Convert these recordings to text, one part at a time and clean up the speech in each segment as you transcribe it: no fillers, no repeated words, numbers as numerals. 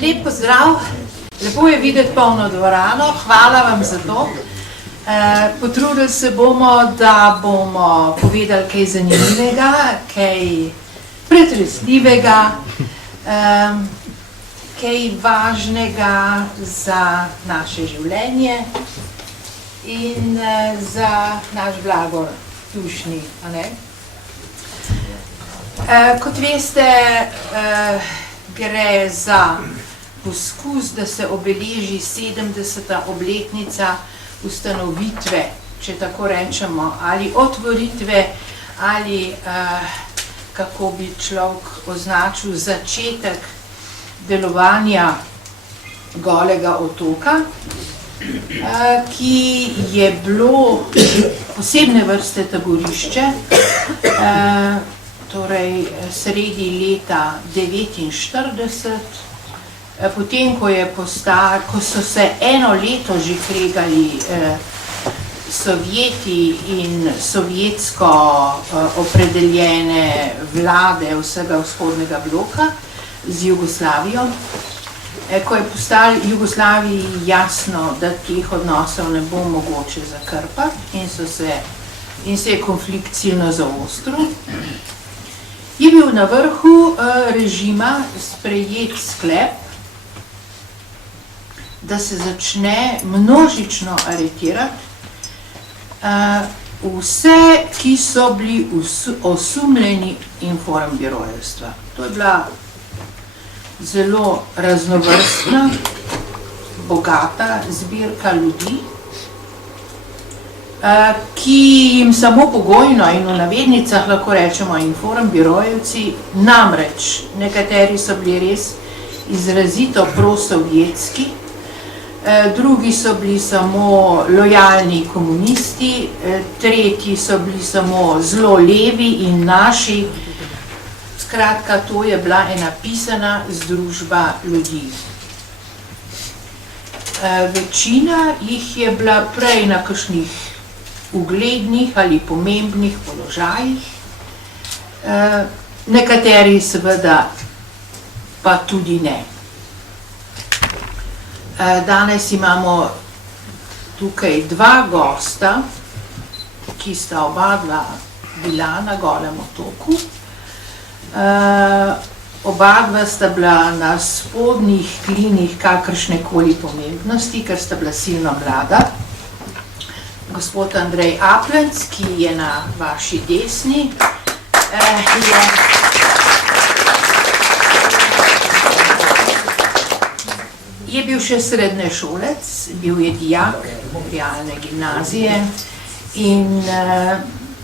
Lep pozdrav, lepo je videti polno dvorano, hvala vam za to. Potrudili se bomo, da bomo povedali kaj zanimivega, kaj pretresljivega, kaj važnega za naše življenje in za naš blagor dušni. Kot veste, gre za poskus, da se obeleži 70. obletnica ustanovitve, če tako rečemo, ali otvoritve, ali kako bi človek označil začetek delovanja Golega otoka, ki je bilo posebne vrste taborišče, torej sredi leta 1949, potem, ko so se eno leto že kregali Sovjeti in sovjetsko opredeljene vlade vsega vzhodnega bloka z Jugoslavijo, ko je postalo Jugoslaviji jasno, da teh odnosov ne bo mogoče zakrpati in se je konflikt silno zaostril, je bil na vrhu režima sprejet sklep, da se začne množično aretirati vse, ki so bili osumljeni informbirojevstva. To je bila zelo raznovrstna, bogata zbirka ljudi, ki jim samo pogojno in v navednicah lahko rečemo informbirojevci, namreč nekateri so bili res izrazito prosovjetski, drugi so bili samo lojalni komunisti, tretji so bili samo zelo levi in naši. Skratka, to je bila ena pisana združba ljudi. Večina jih je bila prej na kakšnih uglednih ali pomembnih položajih, nekateri seveda pa tudi ne. Danes imamo tukaj dva gosta, ki sta oba bila na Golem otoku. Oba sta bila na spodnjih klinih kakršnekoli pomembnosti, ker sta bila silno mlada. Gospod Andrej Aplenc, ki je na vaši desni, je bil še srednješolec, bil je dijak realne gimnazije in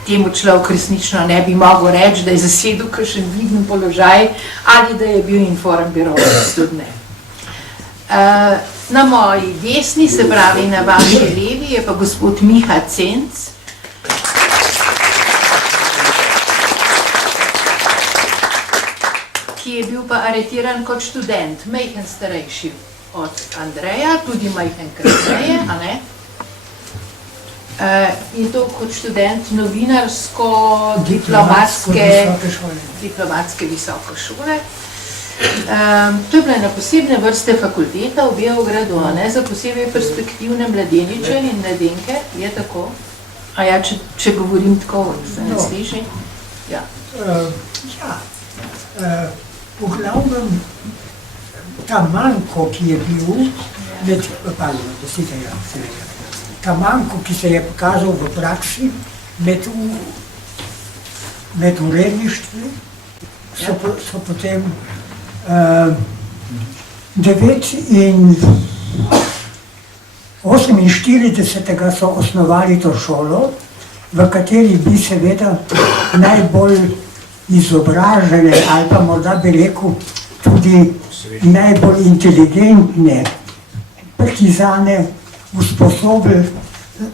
temu človek resnično ne bi mogel reči, da je zasedel kakšen viden položaj ali da je bil informbirojevec tudi ne. Na moji desni, se pravi na vaši levi, je pa gospod Miha Cenc, ki je bil pa aretiran kot študent, majhen starejši od Andreja, tudi majhen kasneje, in to kot študent novinarsko-diplomatske visoke šole. To je bila ena posebne vrste fakulteta v Beogradu, za posebej perspektivne mladeniče in mladenke, je tako? A ja, če govorim tako, se ne sliši? Ja. V glavnem, ta manko, ki je bil, ta manko, ki se je pokazal v praksi med uredništvi, so potem 1948 so osnovali to šolo, v kateri bi seveda najbolj izobražene ali pa morda bi rekel tudi najbolj inteligentne partizane usposobili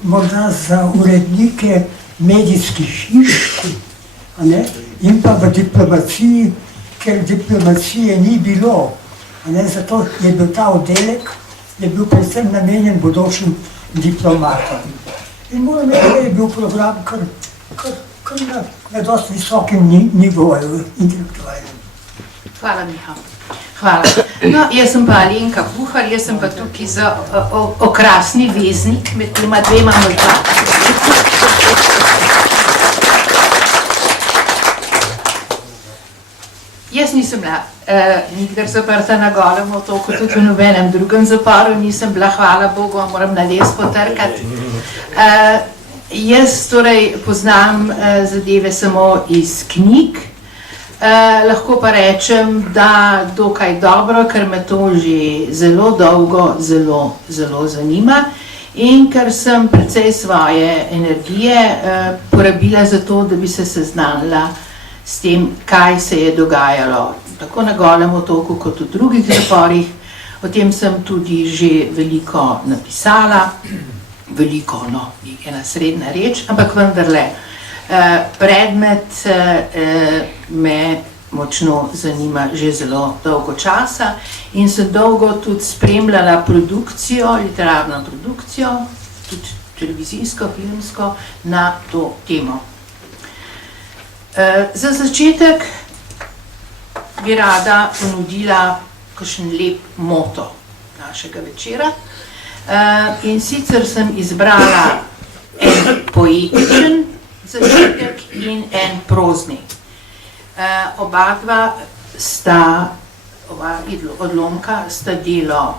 morda za urednike medijskih hiš in pa v diplomaciji, ker diplomacije ni bilo. Zato je bil ta oddelek predvsem namenjen bodočim diplomatom. In moram reči, da je bil program kar na dosti visokem nivoju intelektualnem. Hvala, Miha. Hvala. No, jaz sem pa Alenka Puhar, jaz sem pa tukaj za okrasni veznik med tema dvema moža. Jaz nisem bila nikdar zaprta na Golem otoku, tudi v nobenem drugem zaporu nisem bila, hvala Bogu, moram na les potrkati. Jaz torej poznam zadeve samo iz knjig. Lahko pa rečem, da dokaj dobro, ker me to že zelo dolgo, zelo zanima in ker sem precej svoje energije porabila za to, da bi se seznanila s tem, kaj se je dogajalo tako na Golem otoku kot v drugih zaporih. O tem sem tudi že veliko napisala, veliko, no, ena srednja reč, ampak vendarle. Predmet me močno zanima že zelo dolgo časa in sem dolgo tudi spremljala produkcijo, literarno produkcijo, tudi televizijsko, filmsko na to temo. Za začetek bi rada ponudila kakšen lep moto našega večera in sicer sem izbrala en poetičen začetek in en prozni. Oba odlomka sta delo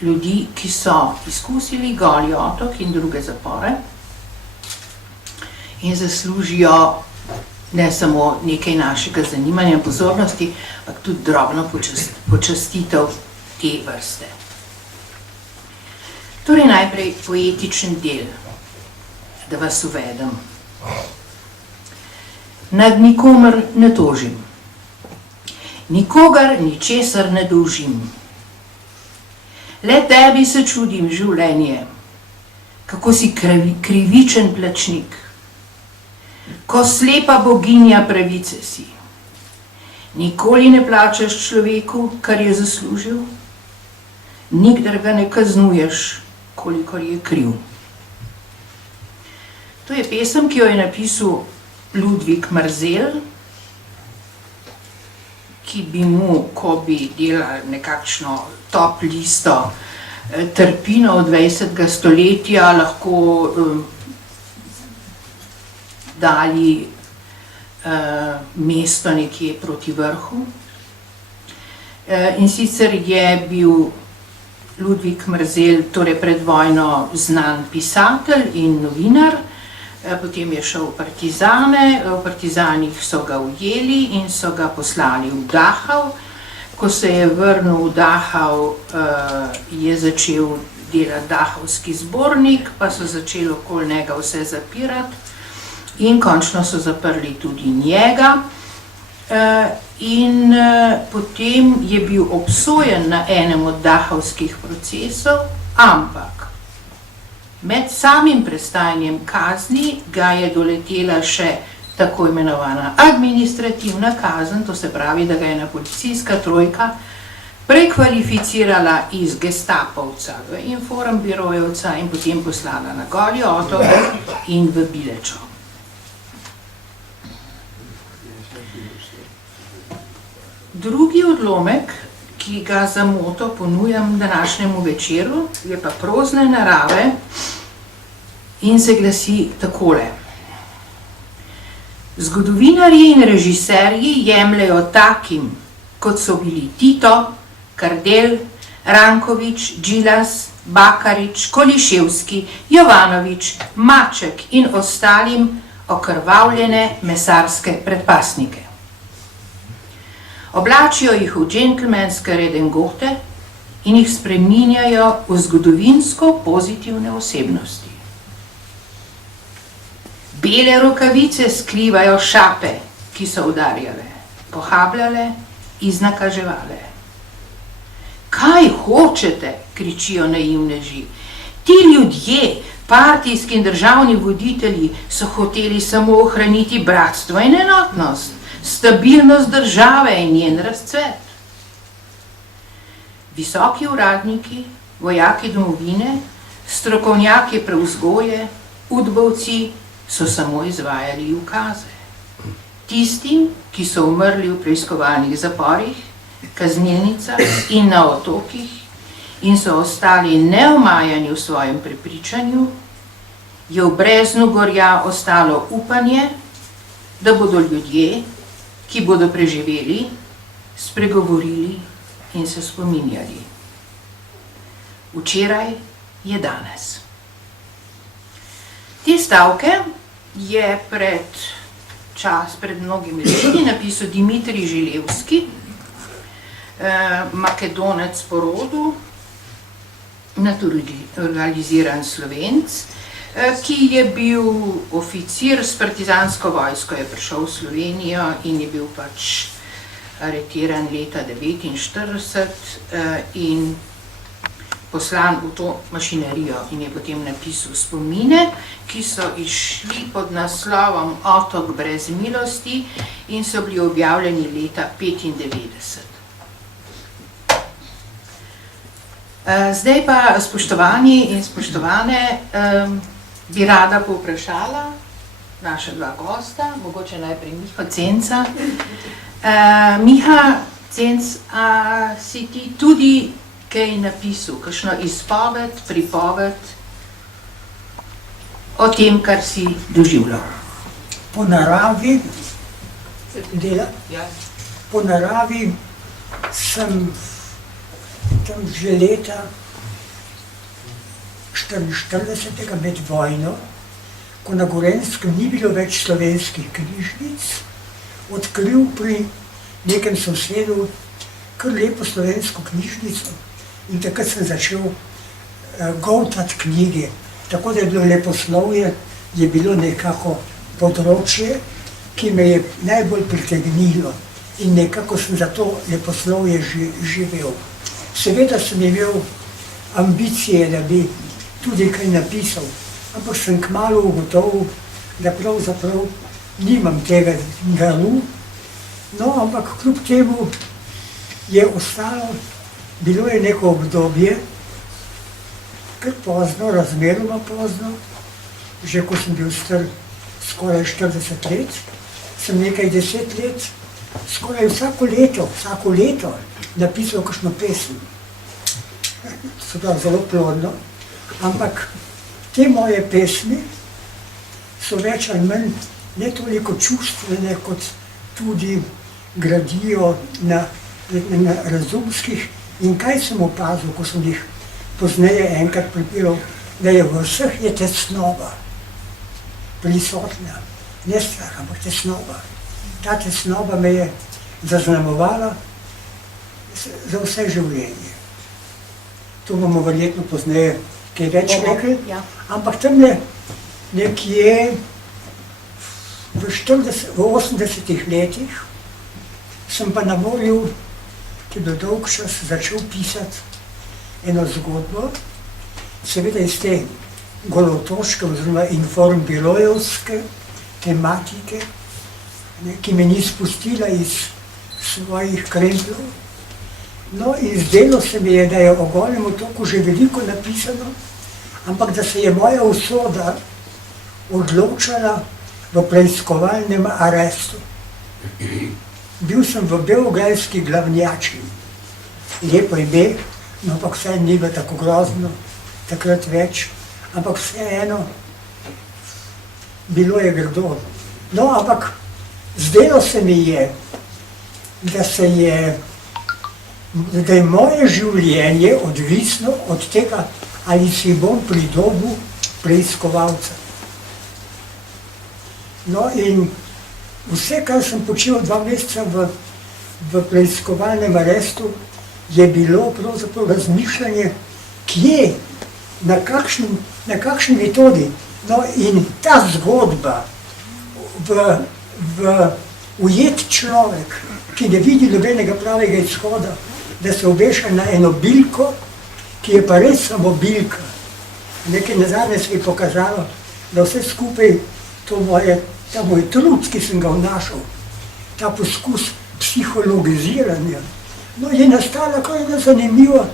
ljudi, ki so izkusili Goli otok in druge zapore in zaslužijo ne samo nekaj našega zanimanja in pozornosti, ampak tudi drobno počastitev te vrste. Torej najprej poetičen del, da vas uvedem. Nad nikomer ne tožim, nikogar ničesar ne dolžim. Le tebi se čudim, življenje, kako si krivičen plačnik, ko slepa boginja pravice si. Nikoli ne plačaš človeku, kar je zaslužil, nikdar ga ne kaznuješ, kolikor je kriv. To je pesem, ki jo je napisal Ludvik Marzel, ki bi mu, ko bi delali nekakšno top listo trpino od 20. stoletja, lahko dali mesto nekje proti vrhu. In sicer je bil Ludvik Marzel torej pred vojno znan pisatelj in novinar, potem je šel v partizane, v partizanih so ga ujeli in so ga poslali v Dachau. Ko se je vrnil v Dachau, je začel delati Dachavski zbornik, pa so začeli okoli njega vse zapirati in končno so zaprli tudi njega. In potem je bil obsojen na enem od Dachavskih procesov, ampak med samim prestajanjem kazni ga je doletela še tako imenovana administrativna kazen, to se pravi, da ga je ena policijska trojka prekvalificirala iz gestapovca v informbirojevca in potem poslala na Goli otok in v Bilečo. Drugi odlomek, ki ga za moto ponujam današnjemu večeru, je pa prozne narave in se glasi takole. Zgodovinarji in režiserji jemljajo takim, kot so bili Tito, Kardel, Ranković, Džilas, Bakarič, Koliševski, Jovanović, Maček in ostalim okrvavljene mesarske predpasnike. Oblačijo jih v džentlmenske redengote in jih spreminjajo v zgodovinsko pozitivne osebnosti. Bele rokavice skrivajo šape, ki so udarjale, pohabljale, iznakaževale. Kaj hočete, kričijo naivneži. Ti ljudje, partijski in državni voditelji, so hoteli samo ohraniti bratstvo in enotnost, stabilnost države in njen razcvet. Visoki uradniki, vojaki domovine, strokovnjaki prevzgoje, udbovci so samo izvajali ukaze. Tistim, ki so umrli v preiskovalnih zaporih, kaznilnicah in na otokih in so ostali neomajani v svojem prepričanju, je v breznu gorja ostalo upanje, da bodo ljudje, ki bodo preživeli, spregovorili in se spominjali. Včeraj je danes. Te stavke je pred mnogimi leti napisal Dimitrij Želevski, Makedonec po rodu, naturaliziran Slovenc, ki je bil oficir s partizansko vojsko, je prišel v Slovenijo in je bil pač aretiran leta 1949 in poslan v to mašinerijo in je potem napisal spomine, ki so išli pod naslovom Otok brez milosti in so bili objavljeni leta 1995. Zdaj pa, spoštovani in spoštovane, bi rada povprašala naša dva gosta, mogoče najprej Miho Cenca. Miha Cenc, a si ti tudi kaj napisal, kakšno izpoved, pripoved o tem, kar si doživljal? Po naravi sem tam že leta 1944 med vojno, ko na Gorenjskem ni bilo več slovenskih knjižnic, odkril pri nekem sosedu kar lepo slovensko knjižnico in takrat sem začel goltati knjige. Tako da je bilo leposlovje, je bilo nekako področje, ki me je najbolj pritegnilo in nekako sem za to leposlovje živel. Seveda sem imel ambicije, da bi tudi kaj napisal, ampak sem kmalu ugotovil, da pravzaprav nimam tega daru. No, ampak kljub temu je ostalo, bilo je neko obdobje, kar pozno, razmeroma pozno, že ko sem bil star skoraj 40 let, sem nekaj 10 let, skoraj vsako leto napisal kakšno pesem. So to zelo plodno, ampak te moje pesmi so več ali manj ne toliko čustvene, kot tudi gradijo na razumskih. In kaj sem opazil, ko sem jih pozneje enkrat prebiral, da je v vseh je tesnoba prisotna, ne strah, ampak tesnoba. Ta tesnoba me je zaznamovala za vse življenje. To bomo verjetno pozneje kaj več rekli, ampak tamle nekje v 80 letih sem pa na morju, ki je bil dolg čas, začel pisati eno zgodbo, seveda iz te golotoške oziroma informbirojevske tematike, ki me ni spustila iz svojih krempljev. No, in zdelo se mi je, da je o Golem otoku že veliko napisano, ampak da se je moja usoda odločala v preiskovalnem arestu. Bil sem v beograjski Glavnjači. Lepo ime, no, ampak vse ni bilo tako grozno, takrat več, ampak vseeno bilo je grdo. No, ampak zdelo se mi je, da je moje življenje odvisno od tega, ali si bom pridobil preiskovalca. No, in vse, kar sem počel 2 meseca v preiskovalnem arestu, je bilo pravzaprav razmišljanje, kje, na kakšni metodi. No, in ta zgodba, ujet človek, ki ne vidi nobenega pravega izhoda, da se obeša na eno bilko, ki je pa res samo bilka. Nekaj nazadnje se je pokazalo, da vse skupaj ta moj trud, ki sem ga vnašal, ta poskus psihologiziranja, no, je nastala kar ena zanimiva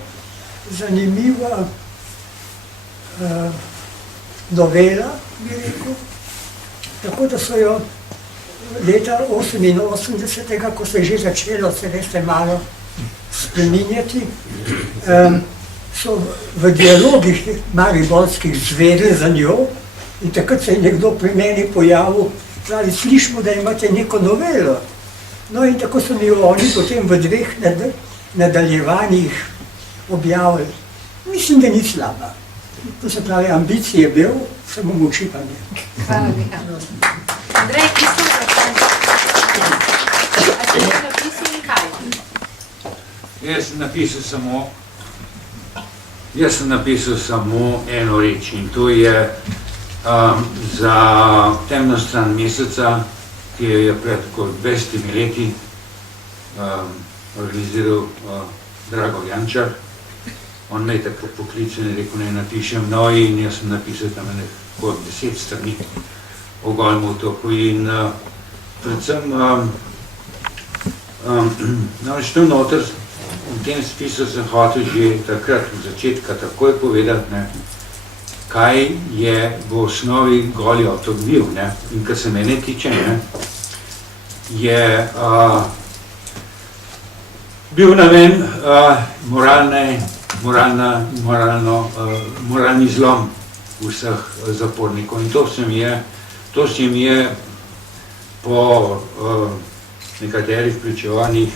novela, bi rekel. Tako da so jo leta 1988, ko se je že začelo, se veste, malo spreminjati, so v dialogih mariborskih zvedeli za njo in takrat se je nekdo pri meni pojavil, pravi, slišimo, da imate neko novelo. No in tako so mi jo oni potem v 2 nadaljevanjih objavili. Mislim, da ni slaba. To se pravi, ambicij je bil, samo moči pa ne. Hvala lepa. Andrej, isto vprašanje. A si nekaj napisal in kaj? Jaz sem napisal samo eno reč in to je za temno stran meseca, ki jo je pred 20 leti organiziral Drago Jančar. On me je tako poklical in rekel, naj napišem, no in jaz sem napisal tam nekako 10 strani o Golem otoku in predvsem to noter, v tem spisu sem hotel že takrat v začetka takoj povedati, ne, kaj je v osnovi Goli otok bil, ne, in kar se mene tiče, ne, je bil namen moralni zlom vseh zapornikov in to se jim je po nekaterih pričevanjih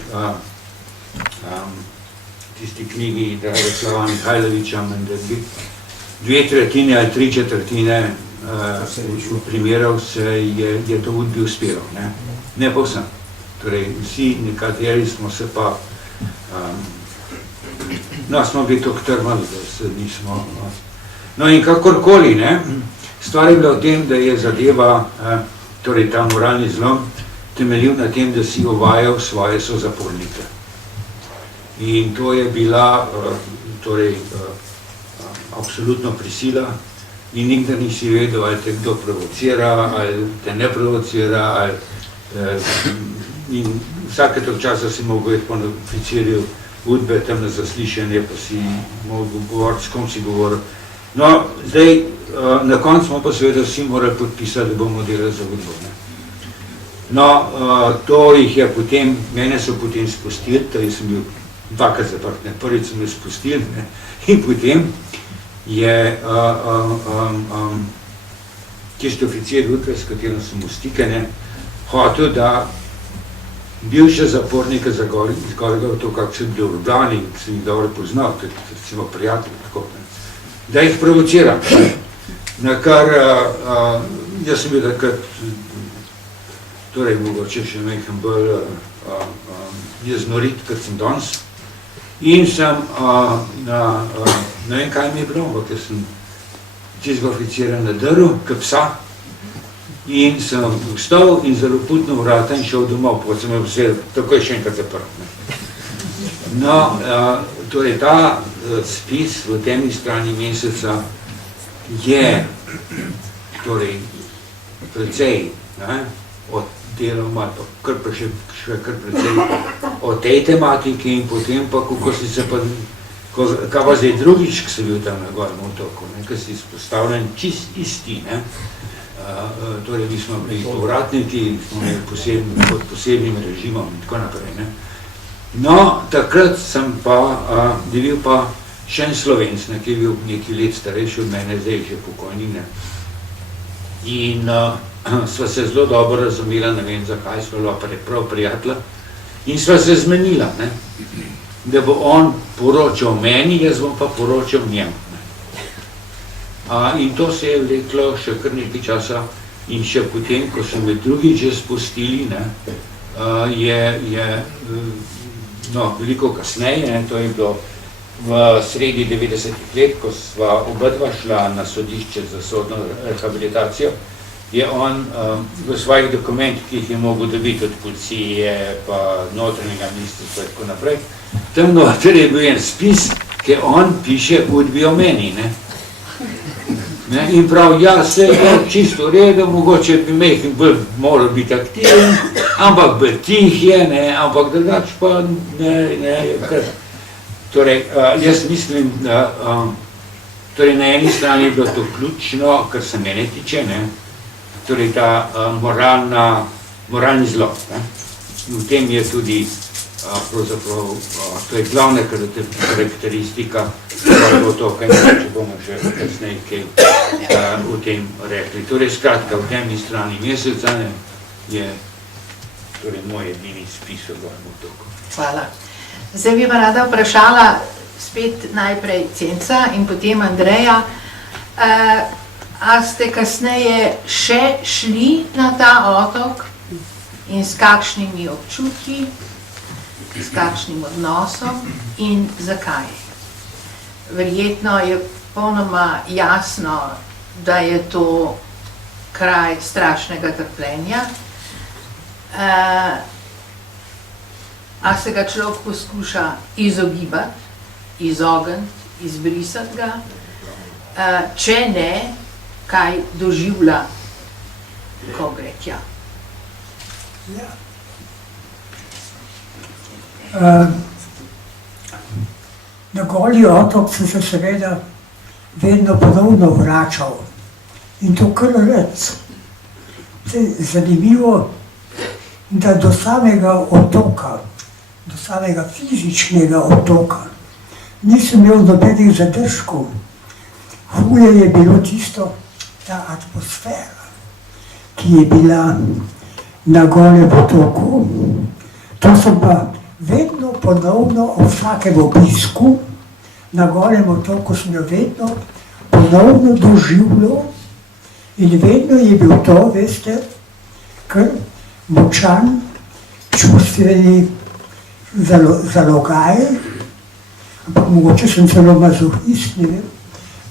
tisti knjigi Dragoslava Mihajlovića, da bi 2/3 ali 3/4 primerov se je to Udbi uspelo, ne povsem. Torej, vsi nekateri smo se pa smo bili tako trmali, da se nismo. No in kakorkoli, ne, stvar je bila v tem, da je zadeva, torej ta moralni zlom, temeljil na tem, da si uvajal svoje sozapornike. In to je bila torej absolutno prisila in nikdar nisi vedel, ali te kdo provocira, ali te ne provocira, ali in vsake tog časa si mogel iti po oficirju Udbe tam na zaslišanje, pa si mogel govoriti, s kom si govoril. No, zdaj, na koncu smo pa seveda vsi morali podpisati, da bomo delali za Udbo. No, to jih je potem, mene so potem spustili, jaz sem bil dvakrat zaprt, prvič sem jih spustili, in potem je tisti oficir Udbe, s katerim sem v stike, hotel, da bivše zapornike iz Golega otoka, ki so bili v Ljubljani in ki sem jih dobro poznal, tudi recimo prijatelj, da jih provociram. Na kar jaz sem bil takrat, torej mogoče še nekaj bolj jeznorit, kot sem danes. In sem, ne vem kaj mi je bilo, ampak jaz sem tistega oficira nadrl, kot psa. In sem vstal in zelo putno vrata in šel domov, pa sem jo vzel, tako je še enkrat zaprl. No, torej ta spis v temni strani meseca je torej precej deloma, kar pa še kar precej o tej tematiki in potem pa, kako si se pa, kaj pa zdaj drugič, ki sem bil tam na Golem otoku, ki si izpostavljen čist isti, torej mi smo bili povratniki, smo bili pod posebnim režimom in tako naprej. No, takrat sem pa delil pa še en Slovenc, ki je bil nekaj let starejši od mene, zdaj že pokojni. In sva se zelo dobro razumela, ne vem zakaj, sva bila prav prijatelja in sva se zmenila, da bo on poročal meni, jaz bom pa poročal njemu. In to se je vleklo še kar nekaj časa in še potem, ko so me drugi že spustili, veliko kasneje, to je bilo v sredi 90-ih let, ko sva oba dva šla na sodišče za sodno rehabilitacijo, je on v svojih dokumentih, ki jih je mogel dobiti od policije, pa notranjega ministrstva in tako naprej, tam noter je bil en spis, ki on piše Udbi o meni, in prav, ja, se je čisto v redu, mogoče bi mehko bolj moral biti aktiven, ampak bolj tih je, ampak drugače pa ne. Torej, jaz mislim, da na eni strani je bilo to ključno, kar se mene tiče, torej ta moralni zlom. V tem je tudi pravzaprav to je glavna karakteristika otoka in če bomo že kasneje kaj o tem rekli. Torej, skratka, v temni strani meseca je torej moj edini spis o Golem otoku. Hvala. Zdaj bi vam rada vprašala spet najprej Cenca in potem Andreja. A ste kasneje še šli na ta otok in s kakšnimi občutki, s kakšnim odnosom in zakaj? Verjetno je popolnoma jasno, da je to kraj strašnega trpljenja. A se ga človek poskuša izogibati, izogniti, izbrisati ga? Če ne, kaj doživlja, ko gre tja? Na Goli otok sem se seveda vedno ponovno vračal in to kar rad. Zanimivo, da do samega otoka, do samega fizičnega otoka nisem imel nobenih zadržkov. Huje je bilo tisto, ta atmosfera, ki je bila na Golem otoku. To sem pa vedno ponovno o vsakem obisku na Golem otoku sem jo vedno ponovno doživljal in vedno je bil to, veste, kar močan čustveni zalogaj, ampak mogoče sem celo mazohist, ne vem.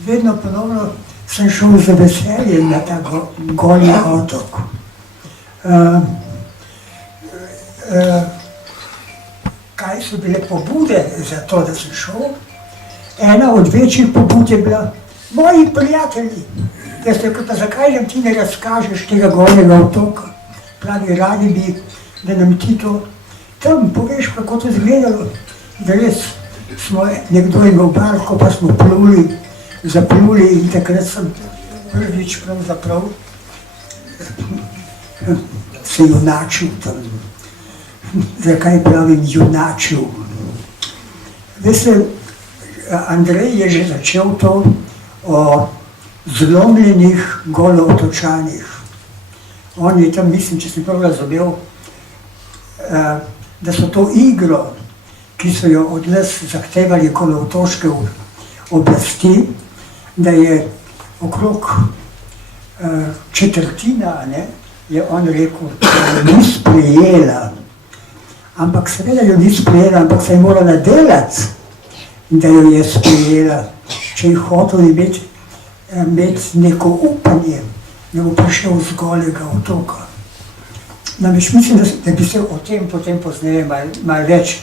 Vedno ponovno sem šel z veseljem na ta Goli otok. Kaj so bile pobude za to, da sem šel? Ena od večjih pobud je bila moji prijatelji. Veste, pa zakaj nam ti ne razkažeš tega Golega otoka? Pravi, radi bi, da nam ti to tam poveš, kako to izgledalo. Da res smo nekdo imel barko, pa smo zapluli in takrat sem prvič pravzaprav se junačil tam. Zakaj pravim junačil? Veste, Andrej je že začel to o zlomljenih Golootočanih. On je tam, mislim, če sem prav razumel, da so to igro, ki so jo od nas zahtevali golootoške oblasti, da je okrog četrtina, je on rekel, da ni sprejela. Ampak seveda jo ni sprejela, ampak se je morala delati, da jo je sprejela, če je hotel imeti neko upanje, da bo prišel z Golega otoka. Namreč mislim, da bi se o tem potem pozneje malo več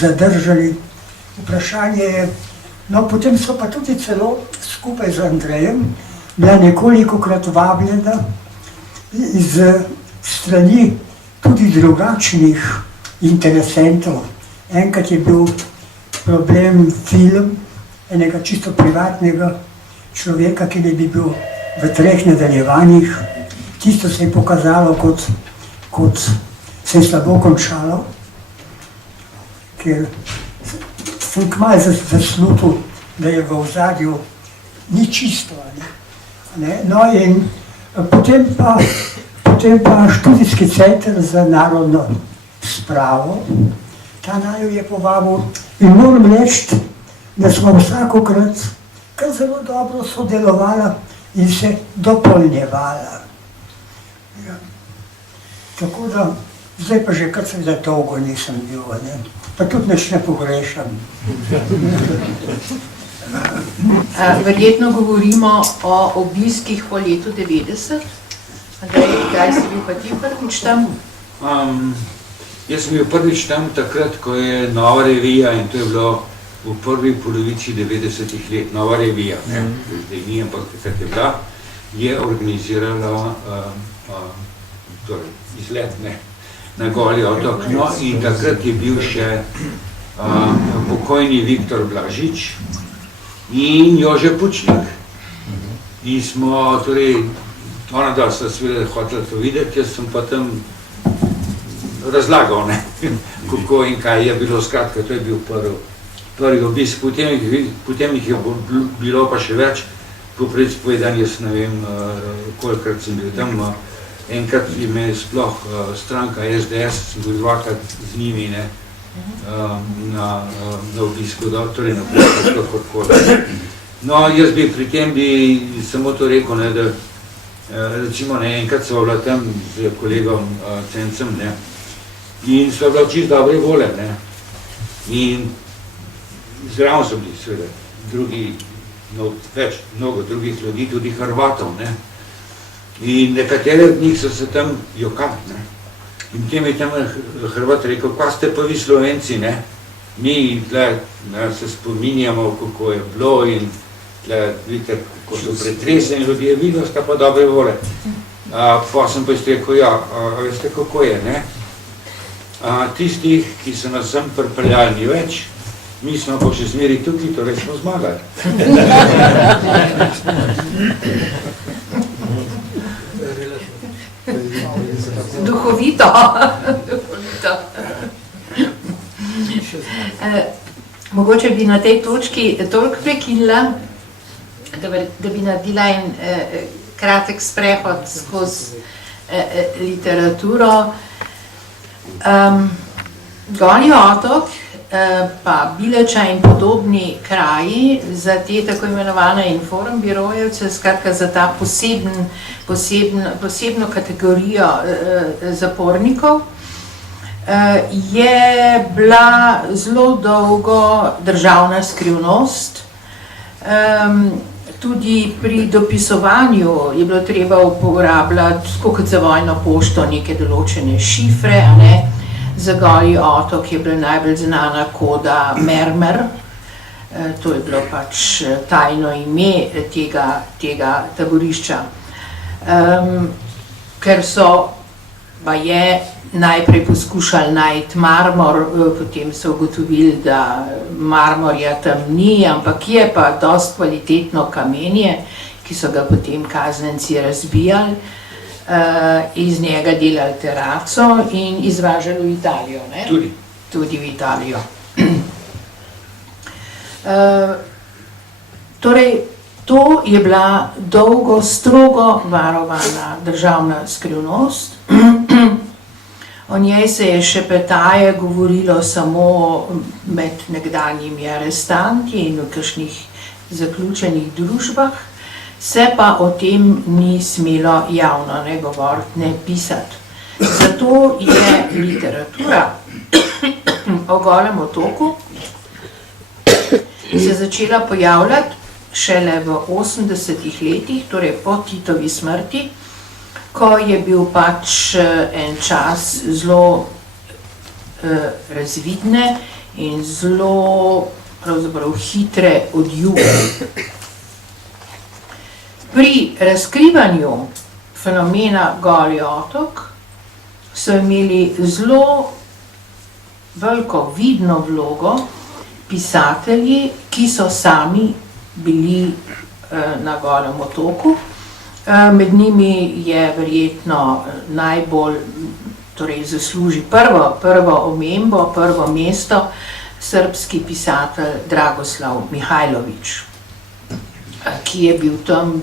zadržali. Vprašanje je, no potem so pa tudi celo skupaj z Andrejem bila nekolikokrat vabljena iz strani tudi drugačnih interesentov. Enkrat je bil problem film enega čisto privatnega človeka, ki ne bi bil v 3 nadaljevanjih. Tisto se je pokazalo, kot se je slabo končalo, ker sem kmalu zaslutil, da je v ozadju ni čisto. No in potem pa študijski center za narodno spravo, ta naju je povabil in moram reči, da smo vsakokrat kar zelo dobro sodelovala in se dopolnjevala. Tako da, zdaj pa že kar seveda dolgo nisem bil, pa tudi nič ne pogrešam. Verjetno govorimo o obiskih po letu 90. Andrej, kdaj si bil pa ti prvič tam? Jaz sem bil prvič tam takrat, ko je Nova revija, in to je bilo v prvi polovici 90-ih let, Nova revija, zdaj ni, ampak takrat je bila, je organizirala izlet na Goli otok. No in takrat je bil še pokojni Viktor Blažič in Jože Pučnik. In smo, torej, ona da sta seveda hotela to videti, jaz sem pa tam razlagal, ne, kako in kaj je bilo, skratka, to je bil prvi obisk, potem jih je bilo pa še več, poprej povedan, jaz ne vem, kolikrat sem bil tam, enkrat me je sploh stranka SDS, sem bil dvakrat z njimi, ne, na obisku, torej na plesku, kakorkoli. No, jaz bi pri tem samo to rekel, ne, da recimo ne, enkrat so bila tam z kolegom Cencem, ne, in so bila čisto dobre vole, ne, in zraven so bili seveda drugi, mnogo drugih ljudi, tudi Hrvatov, ne, in nekatere od njih so se tam jokali, ne, in potem je tam Hrvat rekel, kaj ste pa vi Slovenci, ne, mi tle se spominjamo, kako je bilo in tle, vidite, kako so pretreseni ljudje, vidno sta pa dobre vole. Pa sem pa izrekel, ja, veste, kako je, ne? Tistih, ki so nas sem pripeljali, ni več, mi smo pa še zmeri tukaj, torej smo zmagali. Duhovito. Mogoče bi na tej točki toliko prekinila, da bi naredila en kratek sprehod skozi literaturo. Goli otok, pa Bileča in podobni kraji za te tako imenovane inform birojevce, skratka za ta posebno kategorijo zapornikov, je bila zelo dolgo državna skrivnost. Tudi pri dopisovanju je bilo treba uporabljati, tako kot za vojno pošto, neke določene šifre, a ne. Za Goli otok je bila najbolj znana koda Mermer, to je bilo pač tajno ime tega taborišča. Ker so najprej poskušali najti marmor, potem so ugotovili, da marmorja tam ni, ampak je pa dosti kvalitetno kamenje, ki so ga potem kaznjenci razbijali, iz njega delali teraco in izvažali v Italijo, ne? Tudi v Italijo. Torej, to je bila dolgo, strogo varovana državna skrivnost. O njej se je še petaje govorilo samo med nekdanjimi arestanti in v kakšnih zaključenih družbah, se pa o tem ni smelo javno ne govoriti, ne pisati. Zato je literatura o Golem otoku se začela pojavljati šele v 80-ih letih, torej po Titovi smrti, ko je bil pač en čas zelo razvidne in zelo pravzaprav hitre odjuge. Pri razkrivanju fenomena Goli otok so imeli zelo veliko vidno vlogo pisatelji, ki so sami bili na Golem otoku. Med njimi je verjetno najbolj, torej zasluži prvo omembo, prvo mesto, srbski pisatelj Dragoslav Mihajlović, ki je bil tam,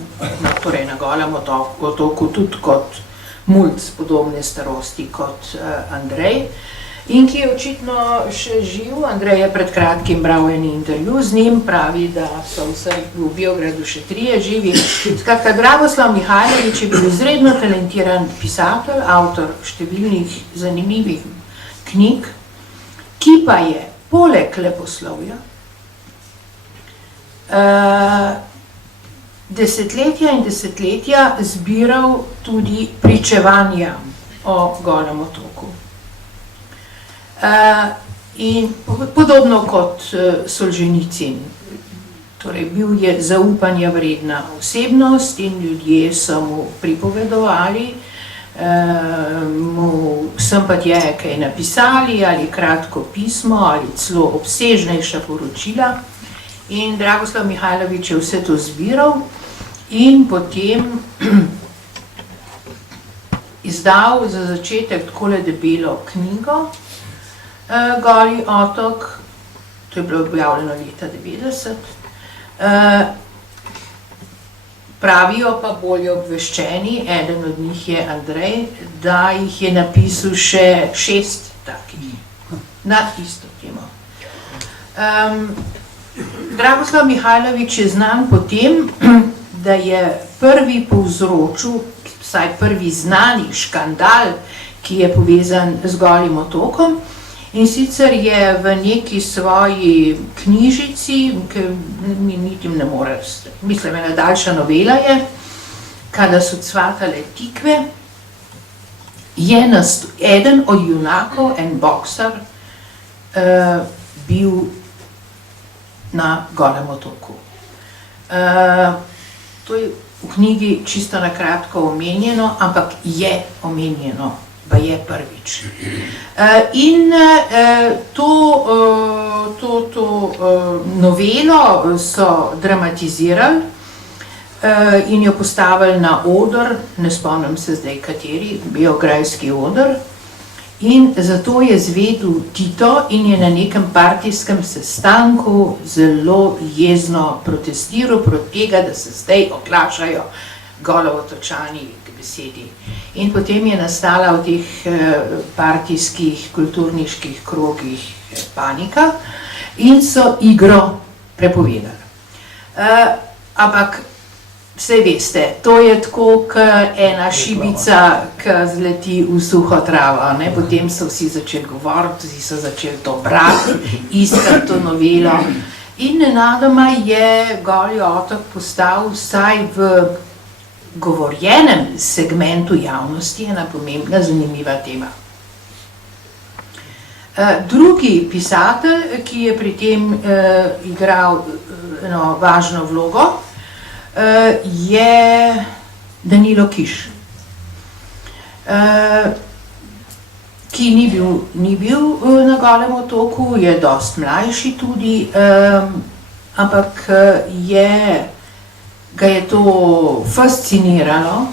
torej na Golem otoku tudi kot mulc podobne starosti kot Andrej, in ki je očitno še živ. Andrej je pred kratkim bral en intervju z njim, pravi, da so vsaj v Biogradu še 3 živi. Skratka, Dragoslav Mihajlović je bil izredno talentiran pisatelj, avtor številnih zanimivih knjig, ki pa je poleg leposlovja desetletja in desetletja zbiral tudi pričevanja o Golem otoku. In podobno kot Solženicin. Torej, bil je zaupanja vredna osebnost in ljudje so mu pripovedovali, mu sem pa tje kaj napisali, ali kratko pismo, ali celo obsežnejša poročila. In Dragoslav Mihajlović je vse to zbiral in potem izdal za začetek takole debelo knjigo Goli otok, to je bilo objavljeno leta 90. Pravijo pa bolje obveščeni, eden od njih je Andrej, da jih je napisal še 6 takih na isto temo. Dragoslav Mihajlović je znan po tem, da je prvi povzročil, vsaj prvi znani škandal, ki je povezan z Golim otokom, in sicer je v neki svoji knjižici, ki mi niti ne more, mislim, ena daljša novela je, Kada so cvatale tikve, je eden od junakov, en boksar, bil na Golem otoku. To je v knjigi čisto na kratko omenjeno, ampak je omenjeno, pa je prvič. In to novelo so dramatizirali in jo postavili na oder, ne spomnim se zdaj kateri, beograjski oder, in zato je zvedel Tito in je na nekem partijskem sestanku zelo jezno protestiral proti tega, da se zdaj oglašajo Golovotočani k besedi. In potem je nastala v teh partijskih, kulturniških krogih panika in so igro prepovedali. Ampak saj veste, to je tako, kot ena šibica, ki zleti v suho travo, ne? Potem so vsi začeli govoriti, vsi so začeli to brati, iskati to novelo. In nenadoma je Goli otok postal vsaj v govorjenem segmentu javnosti ena pomembna, zanimiva tema. Drugi pisatelj, ki je pri tem igral eno važno vlogo, je Danilo Kiš, ki ni bil na Golem otoku, je dosti mlajši tudi, ampak ga je to fasciniralo.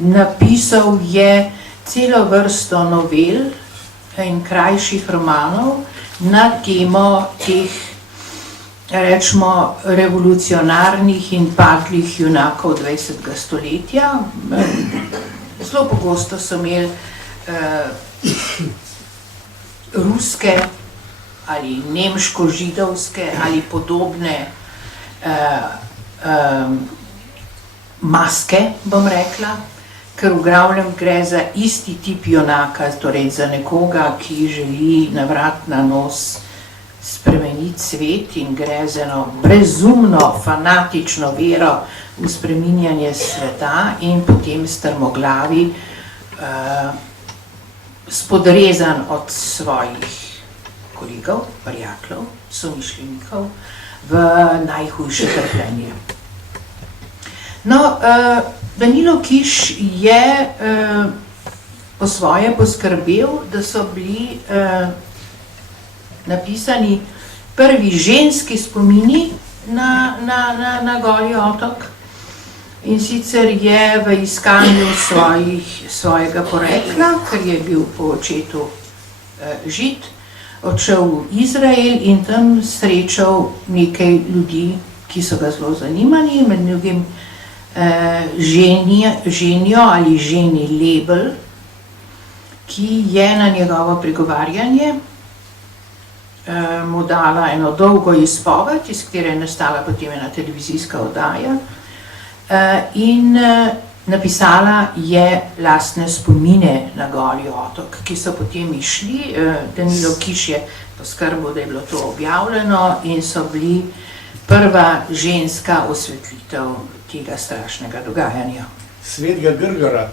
Napisal je celo vrsto novel in krajših romanov na temo teh, rečemo, revolucionarnih in padlih junakov 20. stoletja. Zelo pogosto so imeli ruske ali nemško-židovske ali podobne maske, bom rekla, ker v glavnem gre za isti tip junaka, torej za nekoga, ki želi na vrat na nos spremeniti svet in gre za eno brezumno, fanatično vero v spreminjanje sveta in potem strmoglavi, spodrezan od svojih kolegov, prijateljev, somišljenikov v najhujše trpljenje. No, Danilo Kiš je po svoje poskrbel, da so bili napisani prvi ženski spomini na Goli otok, in sicer je v iskanju svojega porekla, ker je bil po očetu Žid, odšel v Izrael in tam srečal nekaj ljudi, ki so ga zelo zanimali, med drugim ženjo ali ženi Lebel, ki je na njegovo pregovarjanje mu dala eno dolgo izpoved, iz katere je nastala potem ena televizijska oddaja, in napisala je lastne spomine na Goli otok, ki so potem išli. Danilo Kiš je poskrbel, da je bilo to objavljeno in so bili prva ženska osvetlitev tega strašnega dogajanja. Svetega Grgara.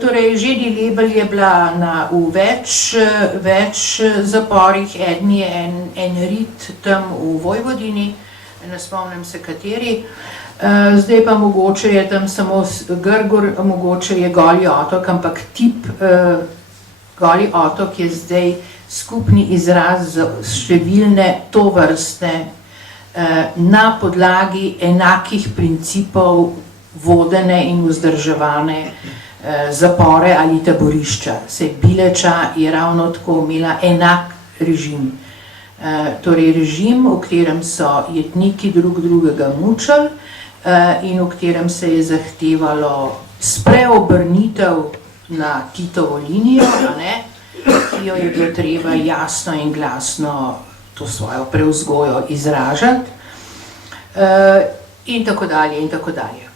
Torej ženi Lebel je bila v več zaporih, eden je en rit tam v Vojvodini, ne spomnim se kateri, zdaj pa mogoče je tam samo Grgur, mogoče je Goli otok, ampak tip Goli otok je zdaj skupni izraz za številne tovrstne na podlagi enakih principov vodene in vzdrževane zapore ali taborišča. Se Bileča je ravno tako imela enak režim. Torej režim, v katerem so jetniki drug drugega mučili in v katerem se je zahtevalo spreobrnitev na Titovo linijo, ki jo je bilo treba jasno in glasno to svojo prevzgojo izražati in tako dalje in tako dalje.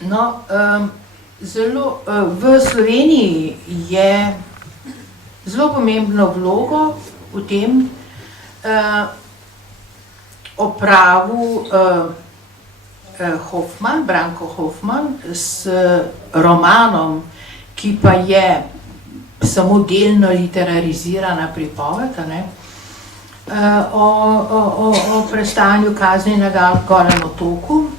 No, v Sloveniji je zelo pomembno vlogo v tem opravil Branko Hofman s romanom, ki pa je samo delno literarizirana pripoved, o prestanju kazni na Golem otoku.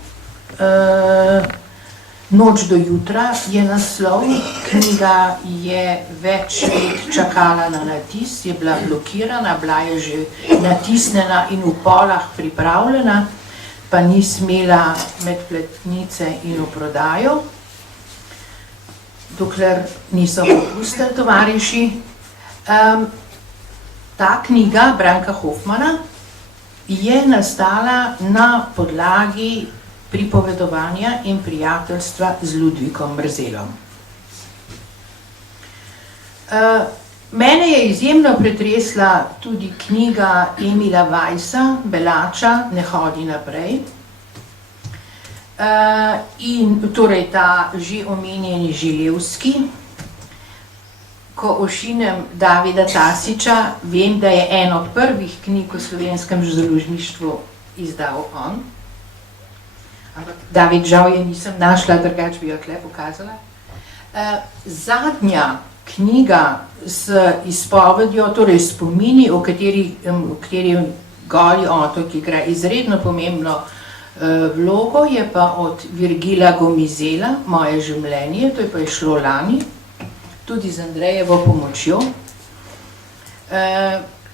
Noč do jutra je naslov, knjiga je več let čakala na natis, je bila blokirana, bila je že natisnjena in v polah pripravljena, pa ni smela med platnice in v prodajo, dokler niso popustili tovariši. Ta knjiga Branka Hofmana je nastala na podlagi pripovedovanja in prijateljstva z Ludvikom Mrzelom. Mene je izjemno pretresla tudi knjiga Emila Weissa, Belača, Ne hodi naprej. In torej ta že omenjeni Želevski. Ko ošinem Davida Tasiča, vem, da je eno od prvih knjig v slovenskem založništvu izdal on. Ampak David, žal je nisem našla, drugače bi jo tule pokazala. Zadnja knjiga z izpovedjo, torej spomini, o kateri Goli otok igra izredno pomembno vlogo, je pa od Virgila Gomizela, Moje življenje, to je pa šlo lani, tudi z Andrejevo pomočjo.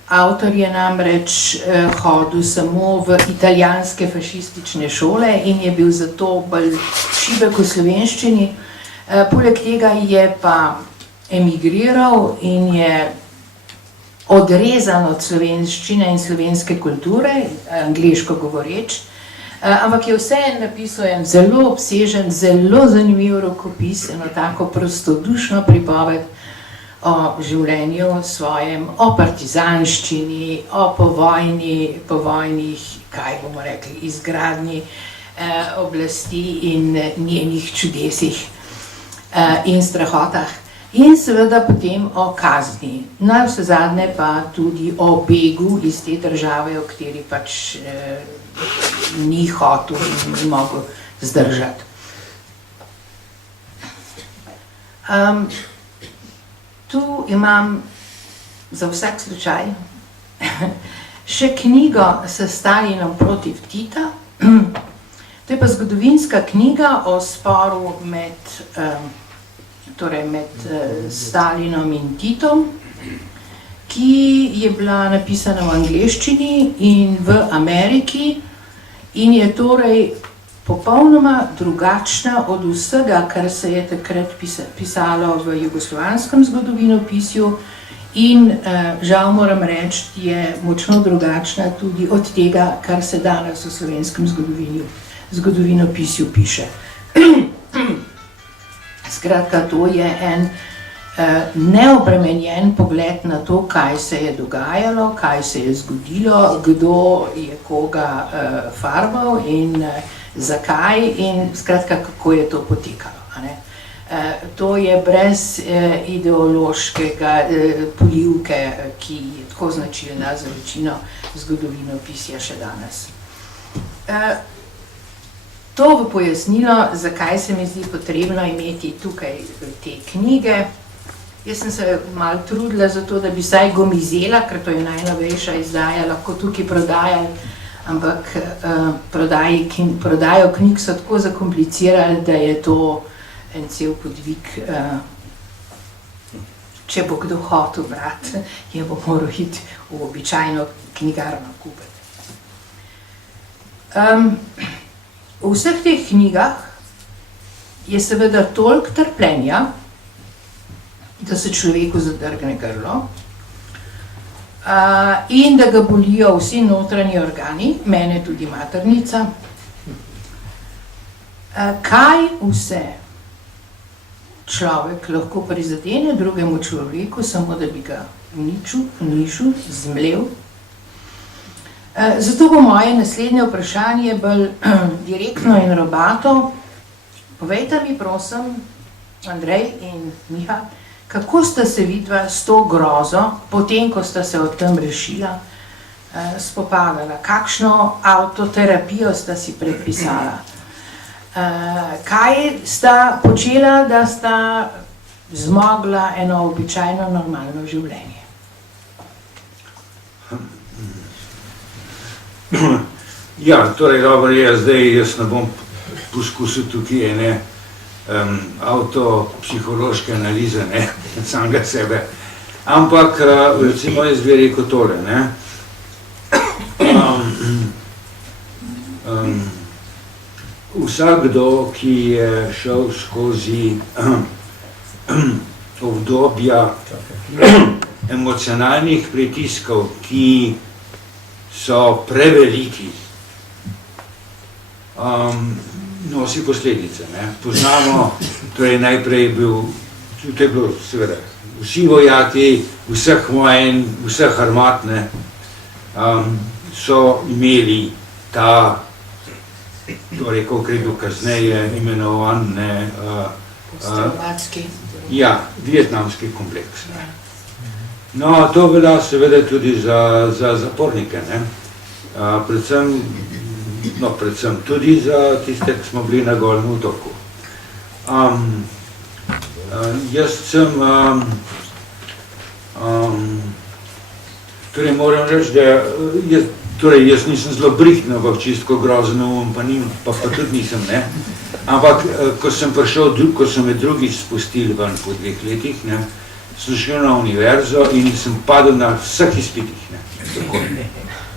Avtor je namreč hodil samo v italijanske fašistične šole in je bil zato bolj šibek v slovenščini. Poleg tega je pa emigriral in je odrezan od slovenščine in slovenske kulture, angleško govoreč, ampak je vseeno napisal en zelo obsežen, zelo zanimiv rokopis, eno tako prostodušno pripoved o življenju svojem, o partizanščini, o povojnih, kaj bomo rekli, izgradnji oblasti in njenih čudesih in strahotah. In seveda potem o kazni. Navsezadnje pa tudi o begu iz te države, v kateri pač ni hotel in ni mogel zdržati. Tu imam za vsak slučaj še knjigo s Stalinom protiv Tita. To je pa zgodovinska knjiga o sporu med Stalinom in Titom, ki je bila napisana v angleščini in v Ameriki in je torej popolnoma drugačna od vsega, kar se je takrat pisalo v jugoslovanskem zgodovinopisju in žal moram reči, je močno drugačna tudi od tega, kar se danes v slovenskem zgodovinopisju piše. Skratka, to je en neobremenjen pogled na to, kaj se je dogajalo, kaj se je zgodilo, kdo je koga farbal in zakaj in skratka, kako je to potekalo. To je brez ideološkega polivke, ki je tako značilna za večino zgodovinopisja še danes. To v pojasnilo, zakaj se mi zdi potrebno imeti tukaj te knjige. Jaz sem se malo trudila za to, da bi vsaj Gomizela, ker to je najnovejša izdaja, lahko tukaj prodajali, ampak prodajo knjig so tako zakomplicirali, da je to en cel podvig. Če bo kdo hotel brati, je bo moral iti v običajno knjigarno kupiti. V vseh teh knjigah je seveda toliko trpljenja, da se človeku zadrgne grlo, in da ga bolijo vsi notranji organi, mene tudi maternica. Kaj vse človek lahko prizadene drugemu človeku, samo da bi ga uničil, zmlel. Zato bo moje naslednje vprašanje bolj direktno in robato. Povejte mi, prosim, Andrej in Miha, kako sta se vidva s to grozo, potem ko sta se o tem rešila, spopadala? Kakšno avtoterapijo sta si predpisala? Kaj sta počela, da sta zmogla eno običajno normalno življenje? Ja, torej dobro je, zdaj jaz ne bom poskusil tukaj ene avtopsihološke analize, ne, samega sebe. Ampak, recimo, jaz bi rekel tole, ne. Vsakdo, ki je šel skozi obdobja emocionalnih pritiskov, ki so preveliki, nosi posledice, ne. Poznamo, torej najprej to je bilo seveda, vsi vojaki, vseh vojen, vseh armat, ne, so imeli ta, torej, koliko je bil kasneje imenovan, ne, Posttraumatski. Ja, vietnamski kompleks, ne. No, to velja seveda tudi za zapornike, ne. Predvsem tudi za tiste, ki smo bili na Golem otoku. Jaz sem, torej moram reči, da jaz nisem zelo brihtno, ampak čisto grozen pa tudi nisem, ne. Ampak, ko sem prišel, ko so me drugi spustili ven po 2 letih, ne, sem šel na univerzo in sem padel na vseh izpitih, ne. Tako.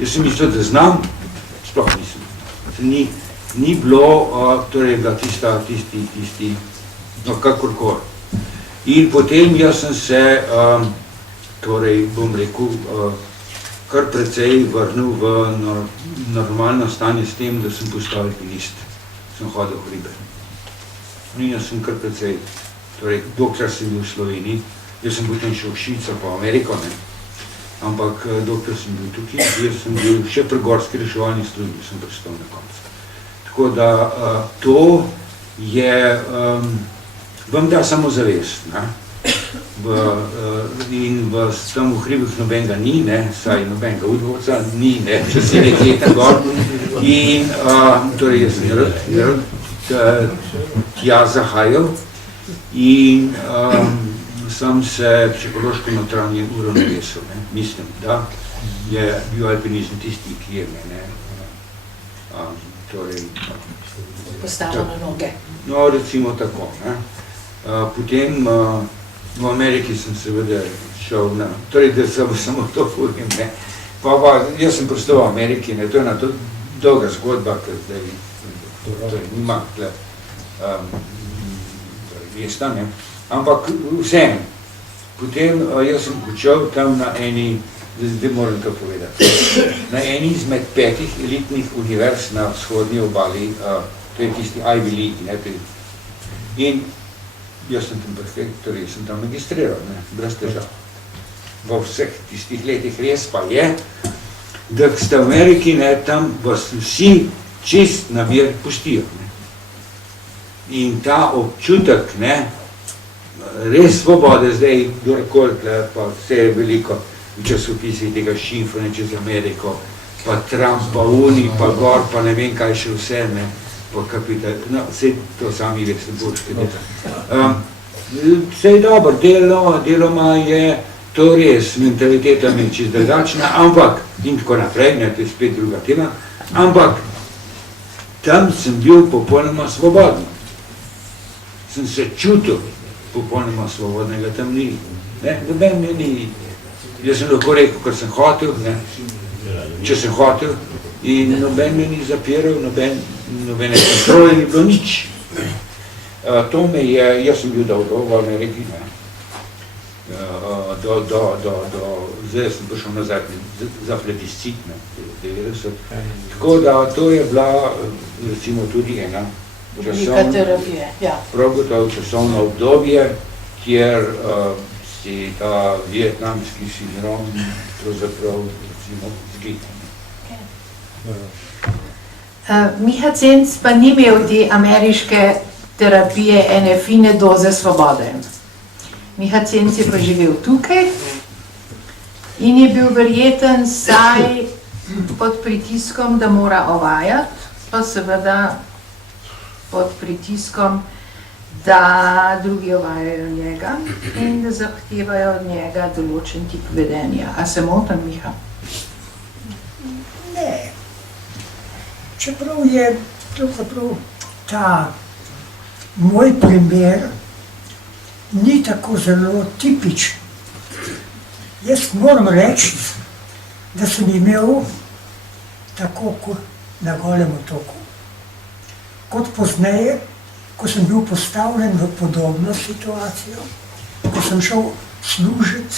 Jaz sem mislil, da znam, sploh nisem. Ni bilo, torej bila tisti, no, kakorkoli. In potem jaz sem se, torej, bom rekel, kar precej vrnil v normalno stanje s tem, da sem postal alpinist. Sem hodil v hribe. In jaz sem kar precej, torej, dokler sem bil v Sloveniji, jaz sem potem šel v Švico pa v Ameriko, ne. Ampak dokler sem bil tukaj, jaz sem bil še pri gorski reševalni službi, sem pristal na koncu. Tako da to je, vam da samozavest, ne. In tam v hribih nobenega ni, ne, saj nobenega udovca ni, ne, če si nekje tam gor. In torej jaz sem rad tja zahajal in sem se psihološko notranje uravnovesil, ne. Mislim, da je bil alpinizem tisti, ki je mene torej Postavil na noge. No, recimo tako, ne. Potem v Ameriki sem seveda šel na, torej da samo to povem, ne. Pa jaz sem pristal v Ameriki, ne, to je ena dolga zgodba, ker zdaj nima tle mesta, ne. Ampak vseeno, potem jaz sem počel tam na eni, zdaj moram to povedati, na eni izmed 5 elitnih univerz na vzhodni obali, to je tisti Ivy League, ne, in jaz sem tam perfekt, torej sem tam magistriral, ne, brez težav. V vseh tistih letih res pa je, da ste v Ameriki, ne, tam vas vsi čist na mir pustijo, ne. In ta občutek, ne, res svobode, zdaj kdorkoli, pa vse je veliko v časopisih tega šimfanja čez Ameriko, pa Trump, pa Uni, pa gor, pa ne vem kaj še vse, ne, pa kapital, no, vse to sami veste, bočke, ne. Vse je dobro, deloma je to res, mentaliteta mi je čist drugačna, ampak, in tako naprej, ne, to je spet druga tema, ampak tam sem bil popolnoma svoboden. Sem se čutil popolnoma svobodnega, tam ni, ne, noben me ni, jaz sem lahko rekel, kar sem hotel, ne, če sem hotel, in noben me ni zapiral, noben nobene kontrole ni bilo nič. To me je, jaz sem bil dolgo v Ameriki, ne. Zdaj sem prišel nazaj za plebiscit, ne, 90. Tako da to je bila, recimo, tudi ena prav gotovo časovno obdobje, kjer si ta vietnamski sindrom pravzaprav, recimo, zgital. Miha Cenc pa ni imel te ameriške terapije ene fine doze svobode. Miha Cenc je pa živel tukaj in je bil verjeten saj pod pritiskom, da mora ovajati, pa seveda pod pritiskom, da drugi ovajajo njega in da zahtevajo od njega določen tip vedenja. A se motim, Miha? Ne. Čeprav je pravzaprav ta moj primer ni tako zelo tipičen. Jaz moram reči, da sem imel tako kot na Golem otoku, kot pozneje, ko sem bil postavljen v podobno situacijo, ko sem šel služiti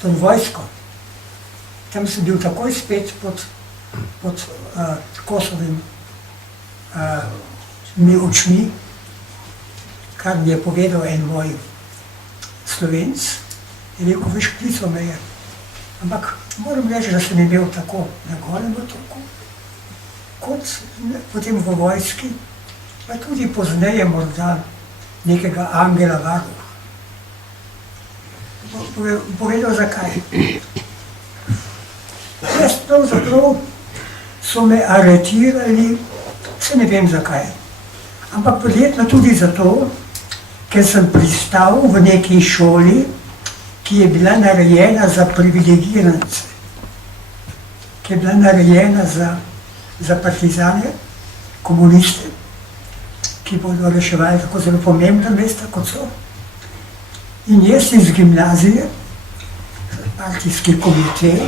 to vojsko. Tam sem bil takoj spet pod Kosovimi očmi, kar mi je povedal en moj Slovenc, je rekel, veš, klical me je. Ampak moram reči, da sem imel tako na Golem otoku, kot potem v vojski, pa tudi pozneje morda nekega angela varuha. Povedal zakaj. Jaz pravzaprav so me aretirali, se ne vem zakaj, ampak verjetno tudi zato, ker sem pristal v neki šoli, ki je bila narejena za privilegirance, ki je bila narejena za partizane, komuniste, ki bodo reševali tako zelo pomembna mesta, kot so. In jaz iz gimnazije, partijski komitej,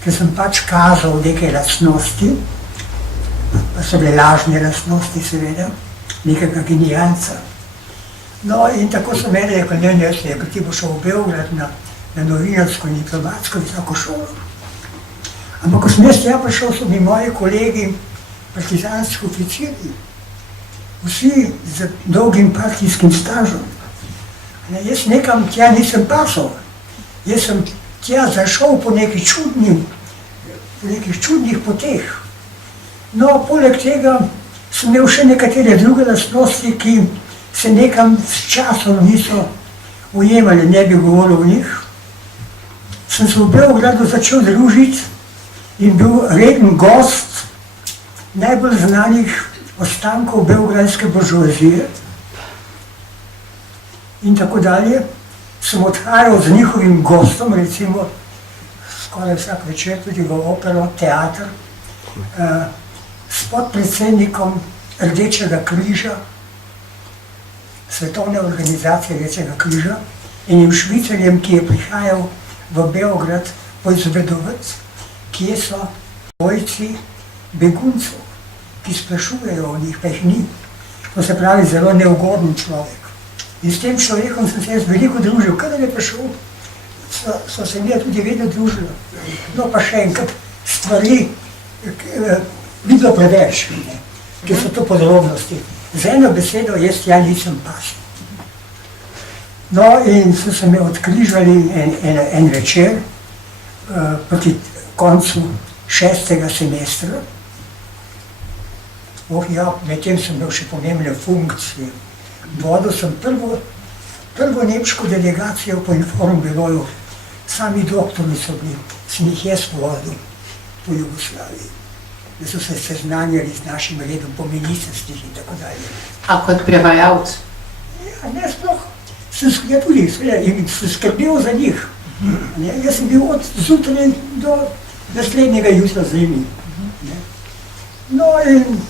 ker sem pač kazal neke lastnosti, pa so bile lažne lastnosti, seveda, nekega genijalca. No, in tako so meni rekli, ne, ker ti bo šel v Beograd na novinarsko in diplomatsko visoko šolo. Ampak ko sem jaz tja prišel, so mi moji kolegi, partizanski oficirji, vsi z dolgim partijskim stažom. Jaz nekam tja nisem pasal, jaz sem tja zašel po nekih čudnih poteh. No, poleg tega sem imel še nekatere druge lastnosti, ki se nekam s časom niso ujemali, ne bi govoril o njih. Sem se v Beogradu začel družiti in bil reden gost najbolj znanih ostankov beograjske buržoazije. In tako dalje. Sem odhajal z njihovim gostom, recimo skoraj vsak večer tudi v opero, teater, s podpredsednikom Rdečega križa, Svetovne organizacije Rdečega križa, enim Švicarjem, ki je prihajal v Beograd poizvedovati, kje so dvojci beguncev, ki sprašujejo o njih, pa jih ni. To se pravi zelo neugoden človek. In s tem človekom sem se jaz veliko družil. Kadar je prišel, so se mi tudi vedno družili. No pa še enkrat, stvari ni bilo preveč, ker so to podrobnosti. Z eno besedo jaz tja nisem pasal. No in so se me odkrižali en večer proti koncu 6. semestra. Medtem sem imel še pomembne funkcije. Vodil sem prvo nemško delegacijo po Informbiroju. Sami doktori so bili, sem jih jaz vodil po Jugoslaviji. Da so se seznanjali z našim redom po ministrstvih in tako dalje. A kot prevajalec? Ja, ne sploh. Sem tudi in sem skrbel za njih. Jaz sem bil od zjutraj do naslednjega jutra z njimi. No in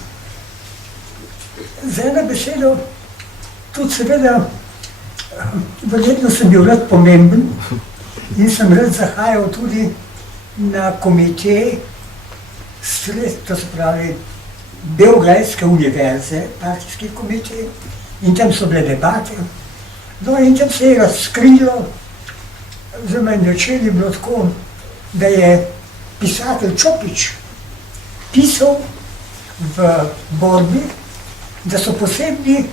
z eno besedo, tudi seveda, verjetno sem bil rad pomemben in sem rad zahajal tudi na komitej to se pravi, Beograjske univerze, partijski komitej, in tam so bile debate. No in tam se je razkrilo, za meni načel je bilo tako, da je pisatelj Čopič pisal v borbi, da so posebni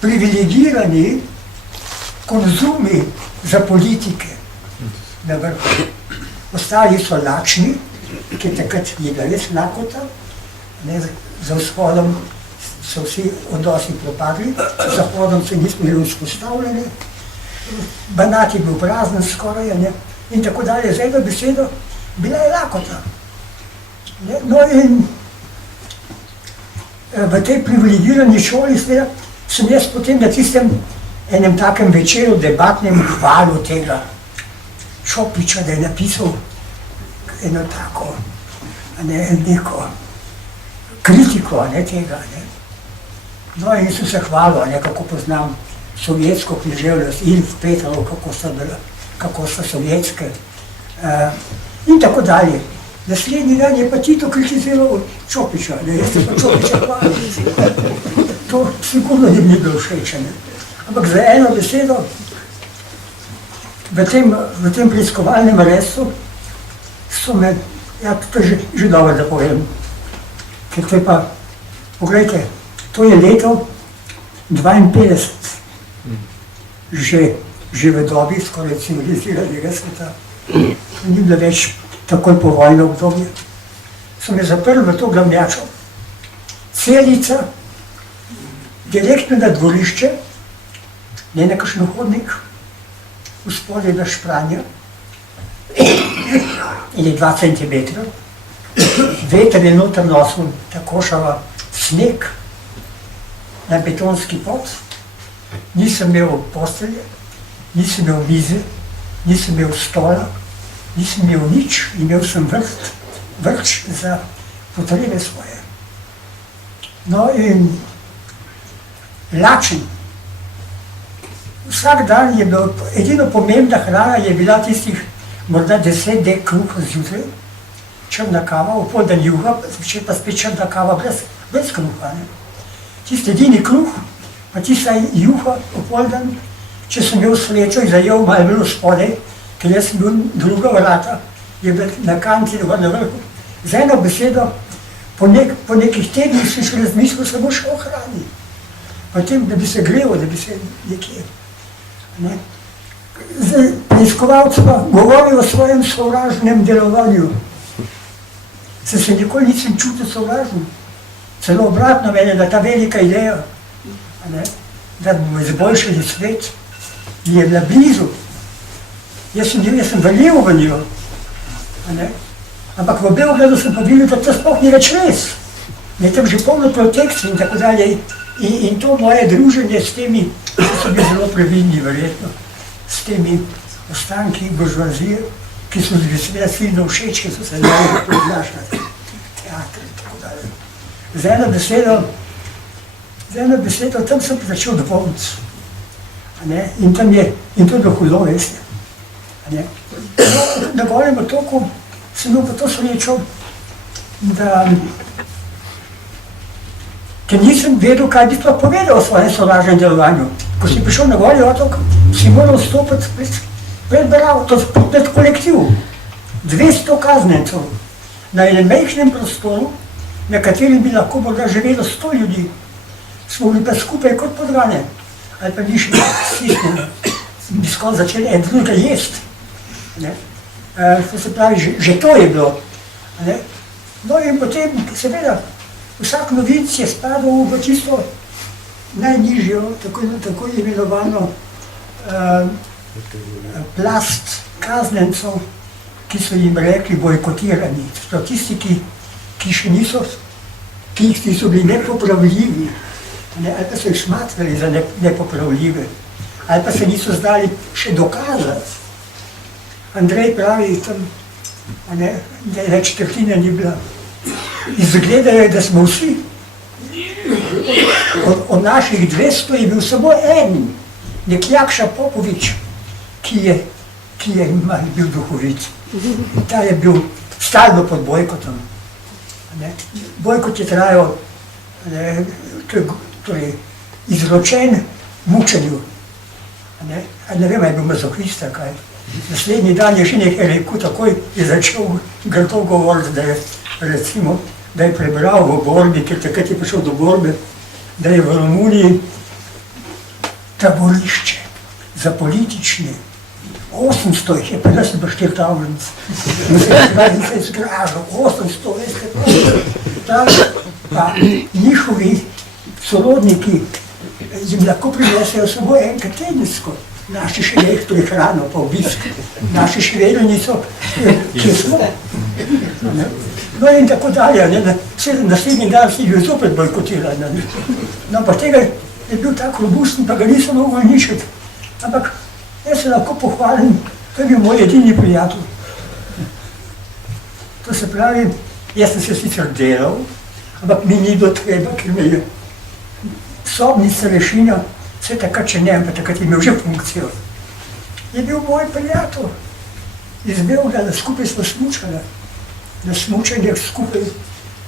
privilegirani konzumi za politike na vrhu. Ostali so lačni, ki takrat je bila res lakota, za vzhodom so vsi odnosi propadli, z zahodom se nismo bili vzpostavljeni, Banat je bil prazen skoraj, in tako dalje. Z eno besedo, bila je lakota. No in v tej privilegirani šoli sem jaz potem na tistem enem takem večeru debatnem hvalu tega Čopiča, da je napisal eno tako, neko kritiko tega. No in sem se hvalil, kako poznam sovjetsko književnost, Ilf Petrov, kako so sovjetske in tako dalje. Naslednji dan je pa Tito kritiziral Čopiča, da jaz se pa Čopiča hvalil. To sigurno ni bilo všeč. Ampak za eno besedo, v tem preiskovalnem arestu so me, ja, to je že dobro, da povem, ker to je pa, poglejte, to je leto 52, že v dobi skoraj civiliziranega sveta, ni bilo več takoj po vojno obdobje. So me zaprli v to glavnjačo, celica, direktno na dvorišče, ne na kakšen hodnik, vzpodaj na špranja, ili 2 centimetra, veter je noter nosil takošava sneg na betonski pod, nisem imel postelje, nisem imel mize, nisem imel stola, nisem imel nič, imel sem vrč za potrebe svoje. No in lačen. Vsak dan je bil, edino pomembna hrana je bila tistih morda 10 dek kruha zjutraj, črna kava, opoldan juha, zvečer pa spet črna kava brez kruha. Tisti edini kruh, pa tista juha opoldan, če sem imel srečo in zajel malo bilo spodaj, ker jaz sem bil druga vrata, je bil na kanti, na vrhu. Z eno besedo, po nekih tednih sem še razmislil samo še o hrani. Potem, da bi se grel, da bi se nekje. Preiskovalci pa govorijo o svojem sovražnem delovanju. Se nikoli nisem čutil sovražen. Celo obratno mene, da ta velika ideja, da bomo izboljšali svet, je bila blizu. Jaz sem verjel v njo. Ampak v Beogradu sem pa videl, da to sploh ni več res. Je tam že polno protekcij in tako dalje. In to moje druženje s temi, ki so bili zelo previdni verjetno, s temi ostanki buržoazije, ki so bili seveda silno všeč, ki so se znali proglašati teatr in tako dalje. Z eno besedo, tam sem začel dvomiti. In tam je, in to je bilo hudo, veste. Na Golem otoku sem imel pa to srečo, da ker nisem vedel, kaj bi sploh povedal o svojem sovražnem delovanju. Ko si prišel na Goli otok, si moral stopiti pred kolektiv. 200 kaznencev na enem majhnem prostoru, na katerem bi lahko morda živelo 100 ljudi. Smo bili pa skupaj kot podgane, ali pa nišli stisnjeni. Bi skoro začeli en drugega jesti. To se pravi, že to je bilo. No in potem, seveda, vsak novinc je spadal v čisto najnižjo, tako imenovano plast kaznencev, ki so jim rekli bojkotirani. To tisti, ki še niso, ki so bili nepopravljivi, ali pa so jih smatrali za nepopravljive, ali pa se niso znali še dokazati. Andrej pravi tam, da je četrtina ni bila. Izgleda je, da smo vsi, od naših 200 je bil samo en, nek Jakša Popovič, ki je bil duhovit. Ta je bil stalno pod bojkotom. Ne. Boj kot je trajal, ne, torej izročen mučenju. Ne, ne vem, je bil mazohista kaj. Naslednji dan je že nekaj rekel, takoj je začel grdo govoriti, da je recimo, da je prebral v borbi, ker takrat je prišel do borbe, da je v Romuniji taborišče za politične. 800 jih je, pa da se bo 4000. In se je zgražal, 800, veste, pa njihovi sorodniki jim lahko prinesejo samo enkrat tedensko. Naši še ne jih prehrano pa obisk. Naši še vedno niso, kje smo. No in tako dalje, naslednji dan si jih zopet bojkotirali. No pa tega je bil tako robusten, pa ga niso mogli uničiti. Ampak jaz se lahko pohvalim, to je bil moj edini prijatelj. To se pravi, jaz sem se sicer delal, ampak mi ni bilo treba, ker me je sobnica rešinja, vse takrat, če ne, pa takrat je imel že funkcijo. Je bil moj prijatelj iz Beograda, skupaj smo smučali, na smučanjih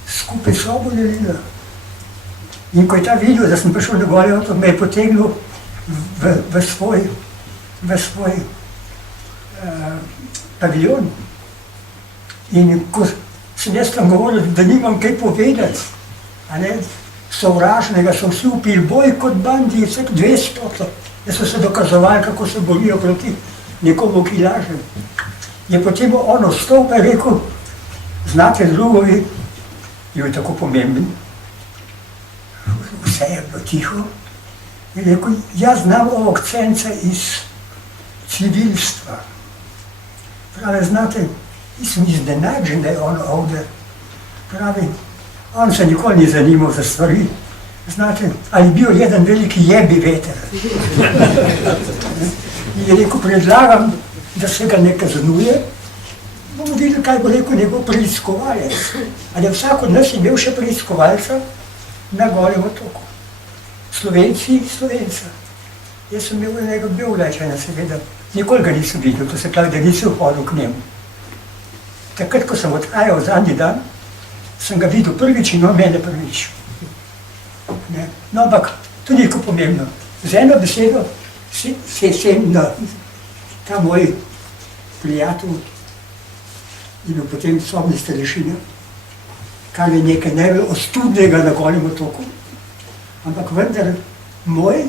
skupaj sobo delila. In ko je ta videl, da sem prišel na Goli otok, me je potegnil v svoj paviljon. In ko sem jaz tam govoril, da nimam kaj povedati, sovražnega, so vsi upili boj kot bandi, vseh 200. Jaz so se dokazovali, kako se borijo proti nekomu, ki laže. Je potem on vstal pa je rekel, znate drugovi, je bil tako pomemben, vse je bilo tiho, je rekel, jaz znam ovog cenca iz civilstva. Pravi, znate, nisem iznenađen, da je on ovdje. Pravi, on se nikoli ni zanimal za stvari. Znate, ali bil jedan veliki jebi veter. In je rekel, predlagam, da se ga ne kaznuje, bomo videli, kaj bo rekel njegov preiskovalec. Ali je vsak od nas imel še preiskovalca na Golem otoku. Slovenci, Slovenca. Jaz sem imel enega Beograjčana, seveda. Nikoli ga nisem videl, to se pravi, da nisem hodil k njemu. Takrat, ko sem odhajal zadnji dan, sem ga videl prvič in on mene prvič. No, ampak to ni tako pomembno. Z eno besedo sem na ta moj prijatelj in potem sobni starešina, kar je nekaj najbolj ostudnega na Golem otoku, ampak vendar moj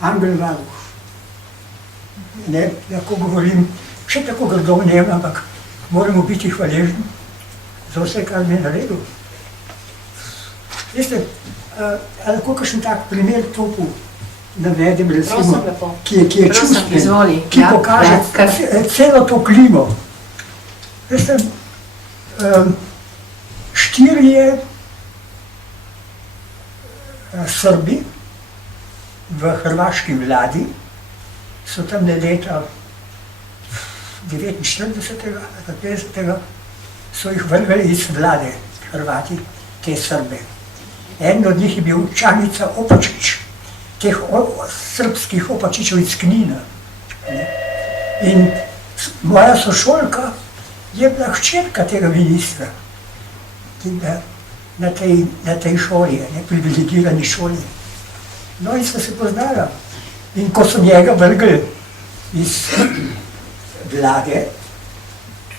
angel varuh. Ne, lahko govorim še tako grdo v njem, ampak moramo biti hvaležni za vse, kar mi je naredil. Veste, lahko kakšen tak primer topu navedem, recimo, ki je čustven, ki pokaže celo to klimo. Veste, 4 Srbi v hrvaški vladi so tam leta 49. ali 50. so jih vrgli iz vlade, Hrvati, te Srbe. En od njih je bil Čanica Opačić, teh srpskih Opačićev iz Knina. In moja sošolka je bila hčerka tega ministra na tej šoli, privilegirani šoli. No in sva se poznala. In ko so njega vrgli iz vlade,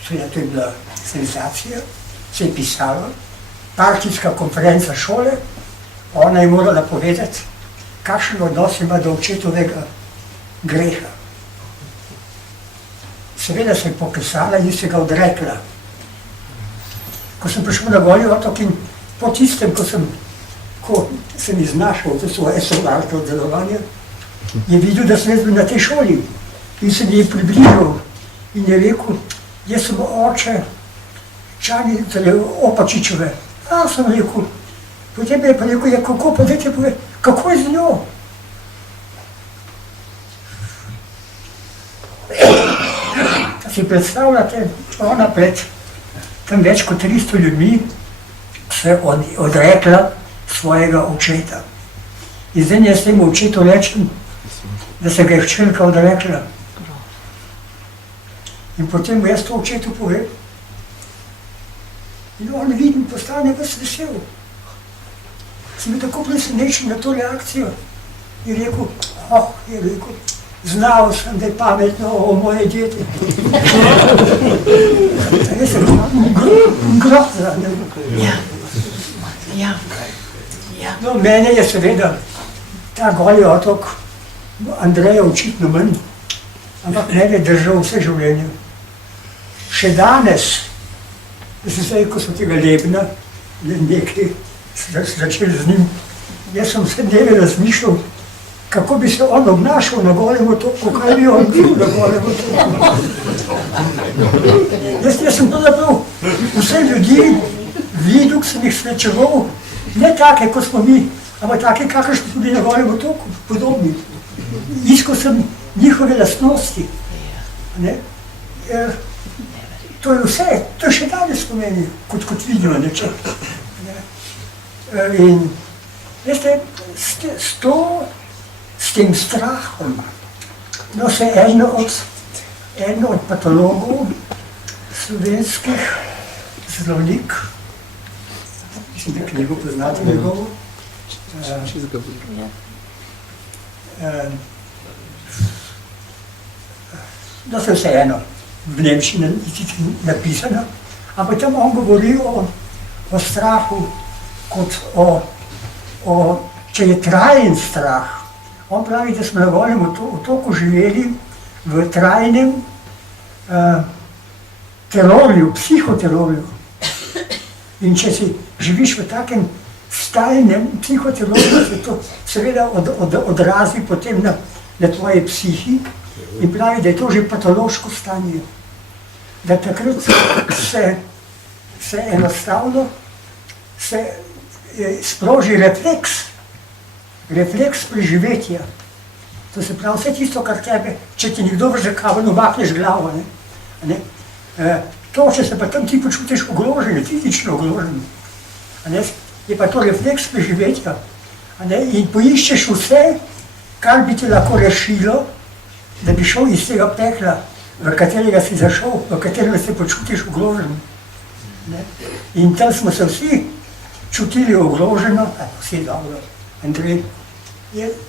seveda to je bila senzacija, se je pisalo, partijska konferenca šole, ona je morala povedati, kakšen odnos ima do očetovega greha. Seveda se je pokesala in se ga odrekla. Ko sem prišel na Goli otok in po tistem, ko sem iznašal to svoje sovražno delovanje, je videl, da sem jaz bil na tej šoli in se mi je približal in je rekel, jaz sem oče Čanice Opačićeve. A sem rekel, potem je pa rekel, kako pa dajte povedati, kako je z njo? Si predstavljate, ona pred tam več kot 300 ljudmi se je odrekla svojega očeta. In zdaj jaz temu očetu rečem, da se ga je hčerka odrekla. In potem mu jaz to očetu povem. In on vidim, postane ves vesel. Sem bil tako presenečen na to reakcijo. Je rekel, znal sem, da je pametno o moje dete. Jaz sem grozna. Ja. No, mene je seveda ta Goli otok, Andreja očitno manj, ampak mene je držal vse življenje. Še danes, zdaj, ko so tega Lebna, nekaj začeli z njim, jaz sem vse dneve razmišljal, kako bi se on obnašal na Golem otoku, kaj bi on bil na Golem otoku. Jaz sem pravzaprav vse ljudi videl, ko sem jih srečeval, ne take, kot smo mi, ampak take, kakršni tudi na Golem otoku, podobni. Iskal sem njihove lastnosti. To je vse, to je še danes pomeni, kot vidimo nečem. In veste, s tem strahom, no se eno od patologov slovenskih, zdravnik, mislim, da knjigo poznate njegovo, no se vse eno, v nemščini napisano, ampak tam on govori o strahu kot če je trajen strah. On pravi, da smo na Golem otoku živeli v trajnem terorju, psihoterorju. In če si živiš v takem stalnem psihoterorju, se to seveda odrazi potem na tvoje psihi in pravi, da je to že patološko stanje. Da takrat se enostavno sproži refleks preživetja. To se pravi, vse tisto, kar tebe, če ti nekdo vrže kamen, omakneš glavo. To, če se pa tam ti počutiš ogrožen, fizično ogrožen, je pa to refleks preživetja. In poiščeš vse, kar bi te lahko rešilo, da bi šel iz tega pekla, v katerega si zašel, v katerega se počutiš ogrožen. In tam smo se vsi čutili ogroženo, vsi dobro. Andrej,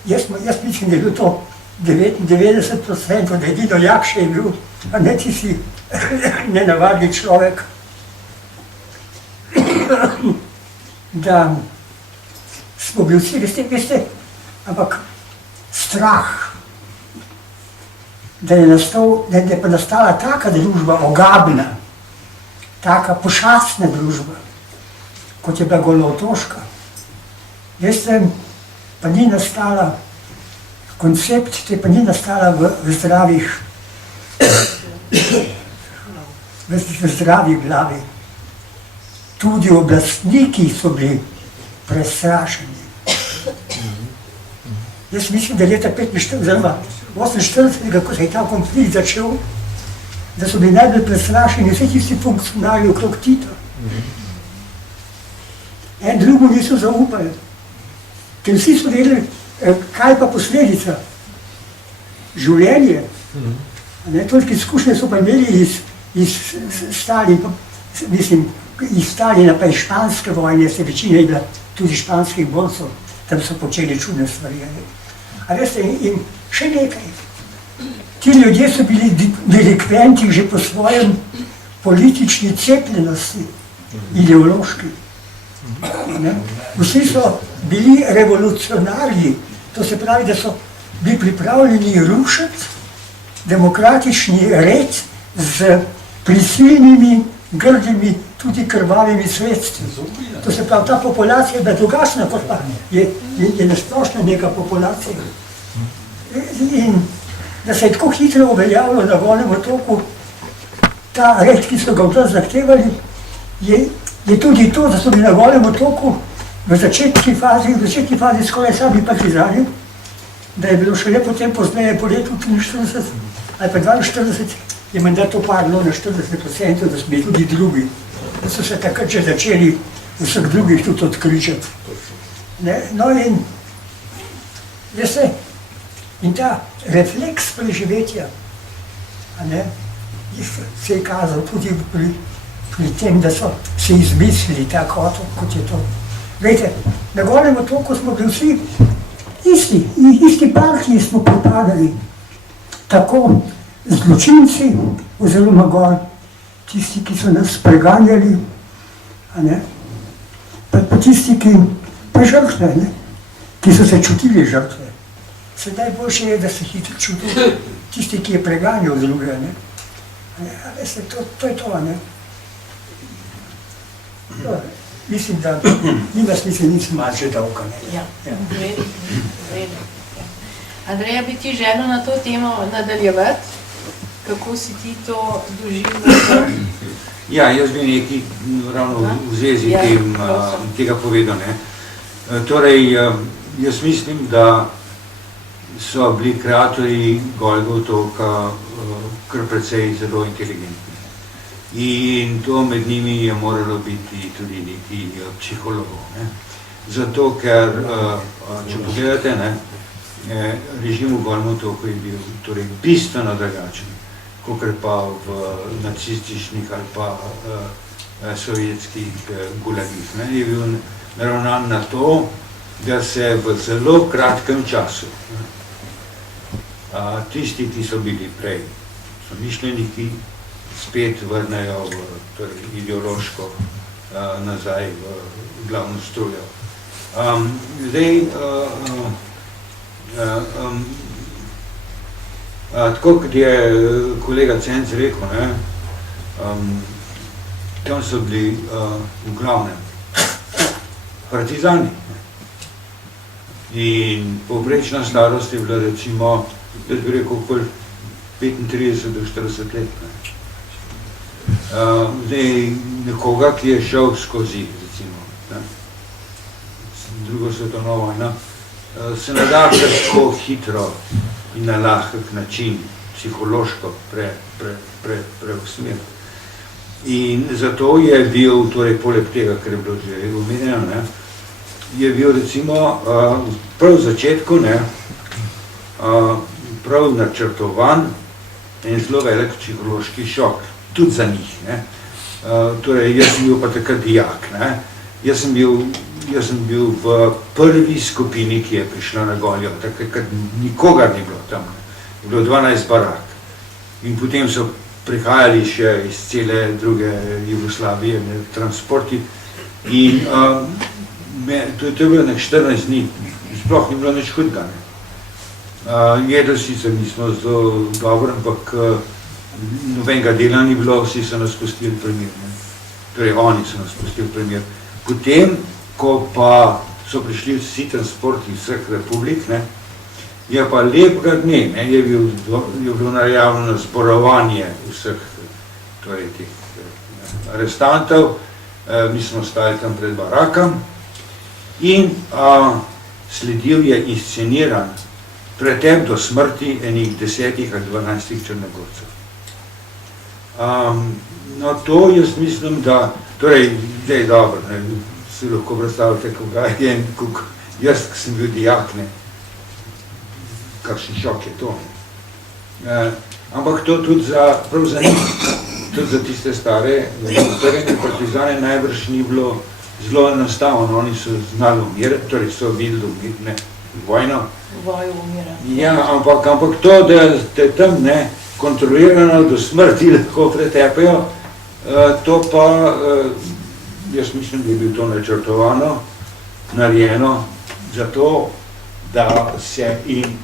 jaz mislim, da je bil to 99%, da edino Jakša je bil, a ne ti si nenavadni človek. Da smo bili vsi, veste, ampak strah, da je pa nastala taka družba ogabna, taka pošastna družba, kot je bila Golotoška. Veste, pa ni nastala, koncept te pa ni nastala v zdravi glavi. Tudi oblastniki so bili prestrašeni. Jaz mislim, da leta 1948, ko se je ta konflikt začel, da so bili najbolj prestrašeni vsi tisti funkcionarji okrog Tita. En drugo niso zaupali. Ker vsi so vedeli, kaj pa posledica. Življenje. Toliko izkušnje so pa imeli iz Stalina, pa iz španske vojne, se večina je bila tudi španskih borcev, tam so počeli čudne stvari. A veste, in še nekaj. Ti ljudje so bili delikventi že po svojem politični cepljenosti, ideološki. Vsi so bili revolucionarji, to se pravi, da so bili pripravljeni rušiti demokratični red z prisilnimi, grdimi, tudi krvavimi sredstvi. To se pravi, ta populacija je bila drugačna, kot pa je nasplošna neka populacija. In da se je tako hitro uveljavilo na Golem otoku, ta red, ki so ga od nas zahtevali, je tudi to, da so bili na Golem otoku v začetni fazi skoraj sami partizani, da je bilo šele potem pozneje po letu 43 ali pa 42, je menda to padlo na 40%, da so bili tudi drugi, da so se takrat že začeli vseh drugih tudi odkričati. No in, veste, in ta refleks preživetja se je kazal tudi pri tem, da so si izmislili tak otok, kot je to. Vete, na Golem otoku smo bili vsi isti partiji smo pripadali, tako zločinci oziroma gor, tisti, ki so nas preganjali, a ne, pa tisti, pa žrtve, ne, ki so se čutili žrtve. Sedaj boljše je, da se hitro čuti tisti, ki je preganjal druge, ne. A veste, to je to, ne. Mislim, da nima smisla nič malce dolga, ne. Ja, v redu, v redu. Ja. Andreja, bi ti želel na to temo nadaljevati? Kako si ti to doživljal? Ja, jaz bi nekaj ravno v zvezi tega povedal, ne. Torej, jaz mislim, da so bili kreatorji Golega otoka kar precej zelo inteligentni. In to med njimi je moralo biti tudi nekaj psihologov, ne. Zato, ker, če pogledate, ne, režim v Golem otoku je bil torej bistveno drugačen, kakor pa v nacističnih ali pa sovjetskih gulagih, ne, je bil naravnan na to, da se v zelo kratkem času tisti, ki so bili prej, so mišljeniki, spet vrnejo torej, ideološko nazaj v glavno strujo. Zdaj, tako kot je kolega Cenc rekel, ne, tam so bili v glavnem partizani. In povprečna starost je bila recimo, jaz bi rekel, okoli 35 do 40 let. Zdaj, nekoga, ki je šel skozi, recimo, ne, drugo svetovno vojno, se ne da tako hitro in na lahek način psihološko preusmeriti. In zato je bil, torej poleg tega, kar je bilo že omenjeno, ne, je bil recimo prav v začetku, ne, prav načrtovan en zelo velik psihološki šok, tudi za njih, ne. Torej, jaz sem bil pa takrat dijak, ne. Jaz sem bil v prvi skupini, ki je prišla na Goljo, takrat nikogar ni bilo tam, je bilo 12 barak. In potem so prihajali še iz cele druge Jugoslavije, ne, transporti. In to je bilo nek 14 dni, sploh ni bilo nič hudega, ne. Jedli sicer nismo zelo dobro, ampak nobenega dela ni bilo, vsi so nas pustili primer, ne. Torej, oni so nas pustili primer. Potem, ko pa so prišli vsi transporti vseh republik, ne, je pa lepega dne, ne, je bilo najavljeno zborovanje vseh torej, teh arestantov, mi smo stali tam pred barakam in sledil je insceniran pretep do smrti enih 10 ali 12 Črnogorcev. No, to jaz mislim, da, torej, zdaj dobro, ne, si lahko predstavljate, koga je, jaz, ki sem bil dijak, ne, kakšen šok je to. Ampak to tudi prav za njih, tudi za tiste stare, partizane najbrž ni bilo zelo enostavno, oni so znali umirati, torej so videli umirati, vojno. Vojo umirati. Ja, ampak to, da te tam, ne, kontrolirano do smrti lahko pretepajo, to pa, jaz mislim, da je bil to načrtovano, narejeno, zato, da se jim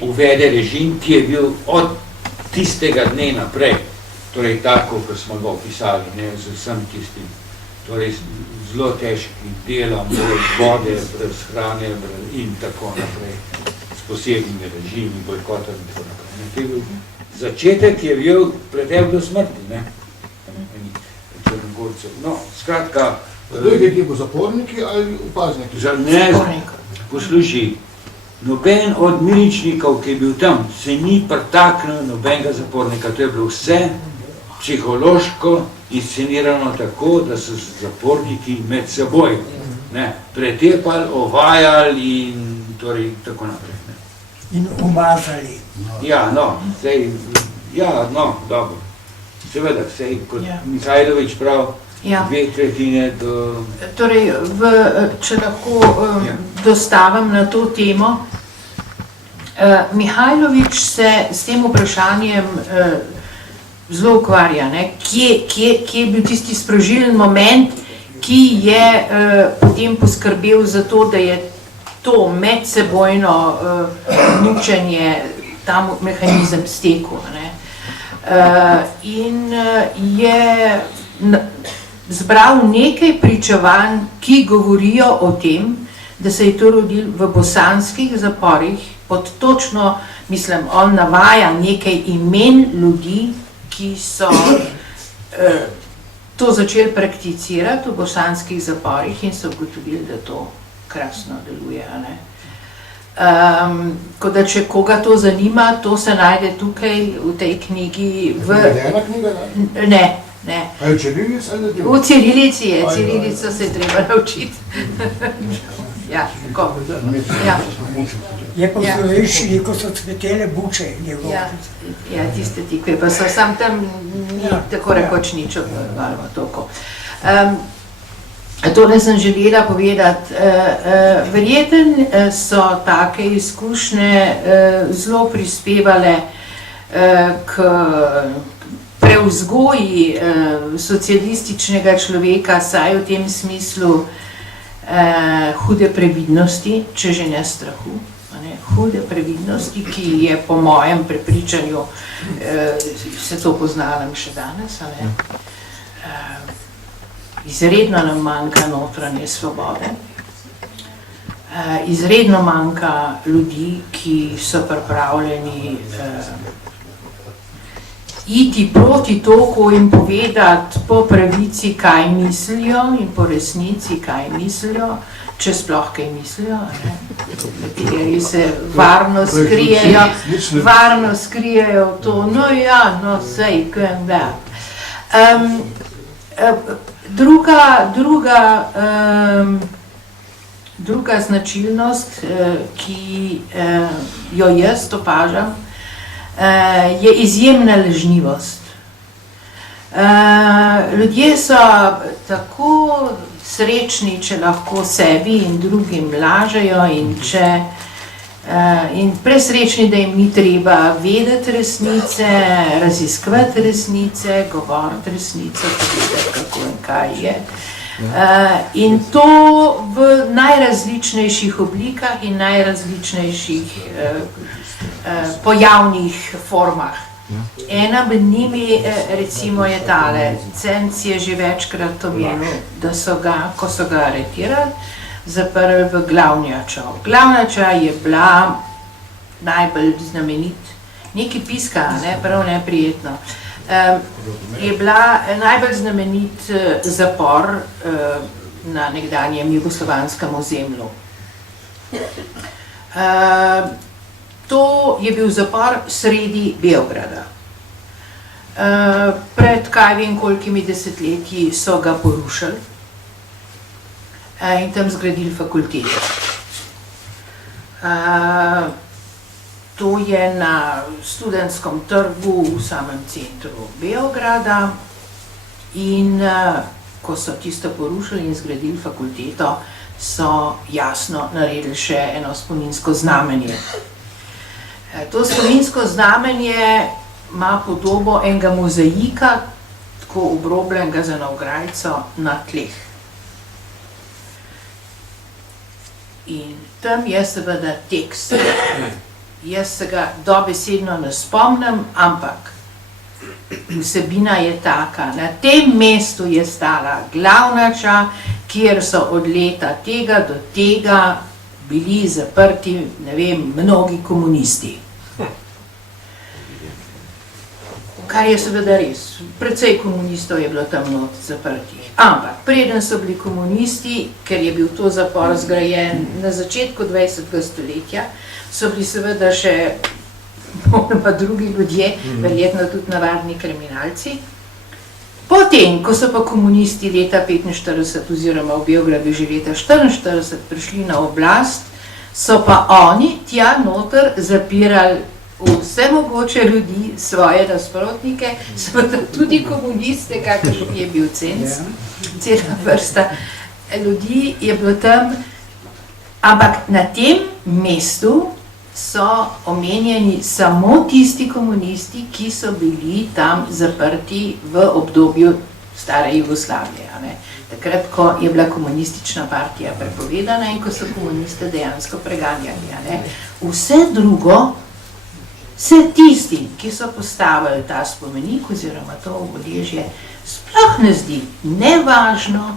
uvede režim, ki je bil od tistega dne naprej, torej tako, kot smo ga opisali, ne, z vsem tistim, torej zelo težkim delom, brez vode, brez hrane in tako naprej, s posebnimi režimi, bojkotom in tako naprej. To je bil začetek, je bil pretep do smrti, ne, Črnogorcev. No, skratka... Kdo je nekaj zaporniki ali upazniki? Ne, poslušaj, noben od miličnikov, ki je bil tam, se ni pritaknil nobenega zapornika. To je bilo vse psihološko inscenirano tako, da so zaporniki med seboj, ne, pretepali, ovajali in torej tako naprej. Ne. In umazali. Ja, no, zdaj, ja, no, dobro. Seveda, sej kot Ja. Mihajlović prav, Ja. 2/3 do... Torej, če lahko Ja. dostavim na to temo, Mihajlović se s tem vprašanjem zelo ukvarja, ne? Kje je bil tisti sprožilen moment, ki je potem poskrbel za to, da je to medsebojno mučenje, ta mehanizem stekel. Ne? In je zbral nekaj pričevanj, ki govorijo o tem, da se je to rodilo v bosanskih zaporih, pod točno, mislim, on navaja nekaj imen ljudi, ki so to začeli prakticirati v bosanskih zaporih in so ugotovili, da to krasno deluje. Ne? Ko da če koga to zanima, to se najde tukaj v tej knjigi. Navedena knjiga, ne? Ne. A je čirilic ali ne? V cirilici je, cirilico se je treba naučiti. Ja, tako. Ja. Je pa v slovenščini, ko so cvetele buče njegove. Ja, tiste tikve, pa so sam tam ni tako rekoč nič odvalimo toliko. Tole sem želela povedati. Verjeten so take izkušnje zelo prispevale k prevzgoji socialističnega človeka, saj v tem smislu hude previdnosti, če že ne strahu. Hude previdnosti, ki je po mojem prepričanju, se to poznam še danes, izredno nam manjka notranje svobode, izredno manjka ljudi, ki so pripravljeni iti proti toku in povedati po pravici, kaj mislijo, in po resnici, kaj mislijo, če sploh kaj mislijo, kateri se varno skrijejo v to, no ja, no sej, kaj da. Druga značilnost, ki jo jaz opažam, je izjemna lažnivost. Ljudje so tako srečni, če lahko sebi in drugim lažejo in presrečni, da jim ni treba vedeti resnice, raziskovati resnice, govoriti resnico, povedati kako in kaj je. In to v najrazličnejših oblikah in najrazličnejših pojavnih formah. Ena med njimi recimo je tale. Cenc je že večkrat omenil, da so ga, ko so ga aretirali, zaprli v Glavnjačo. Glavnjača je bila najbolj znamenit, nekaj piska, ne, prav neprijetno, je bila najbolj znamenit zapor na nekdanjem jugoslovanskem ozemlju. To je bil zapor sredi Beograda. Pred kaj vem kolikimi desetletji so ga porušili in tam zgradili fakulteto. To je na Študentskem trgu v samem centru Beograda in ko so tisto porušili in zgradili fakulteto, so jasno naredili še eno spominsko znamenje. To spominsko znamenje ima podobo enega mozaika, tako obrobljenega z eno ograjco na tleh. In tam je seveda tekst. Jaz se ga dobesedno ne spomnim, ampak vsebina je taka. Na tem mestu je stala Glavnjača, kjer so od leta tega do tega bili zaprti, ne vem, mnogi komunisti. Kar je seveda res. Precej komunistov je bilo tam not zaprtih. Ampak preden so bili komunisti, ker je bil to zapor zgrajen na začetku 20. stoletja, so bili seveda še drugi ljudje, verjetno tudi navadni kriminalci. Potem, ko so pa komunisti leta 1945 oziroma v Beogradu že leta 1944 prišli na oblast, so pa oni tja noter zapirali vse mogoče ljudi, svoje nasprotnike, seveda tudi komuniste, kakršen je bil Cenc, cela vrsta ljudi je bilo tam, ampak na tem mestu so omenjeni samo tisti komunisti, ki so bili tam zaprti v obdobju stare Jugoslavije. Ne? Takrat, ko je bila komunistična partija prepovedana in ko so komuniste dejansko preganjali. Ne? Vse drugo, vse tisti, ki so postavili ta spomenik oziroma to obeležje, sploh ne zdi nevažno,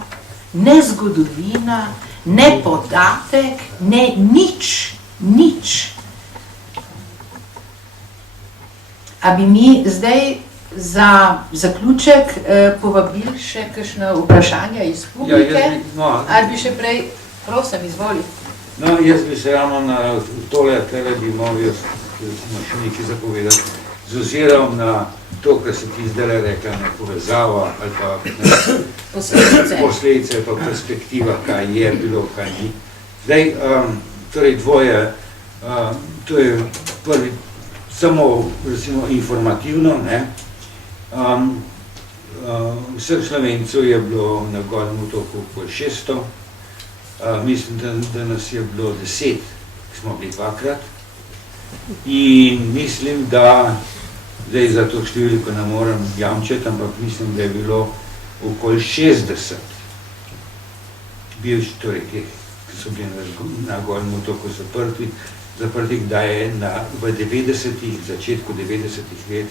ne zgodovina, ne podatek, ne nič. A bi mi zdaj za zaključek povabili še kakšno vprašanje iz publike? Ali bi še prej, prosim, izvoli. No, jaz bi se ravno na tole, tele bi mogel še nekaj zapovedati, z ozirom na to, kar se ti zdaj rekla, ne povezava ali pa posledice, pa perspektiva, kaj je bilo, kaj ni. Zdaj, torej dvoje, to je prvi, samo recimo informativno, ne. Vseh Slovencev je bilo na Golem otoku okoli 600, mislim, da nas je bilo 10, ki smo bili dvakrat, in mislim, da zdaj za to številko ne morem jamčiti, ampak mislim, da je bilo okoli 60 bivših, torej teh, ki so bili na Golem otoku zaprti, kdaj je v 90-ih, začetku 90-ih let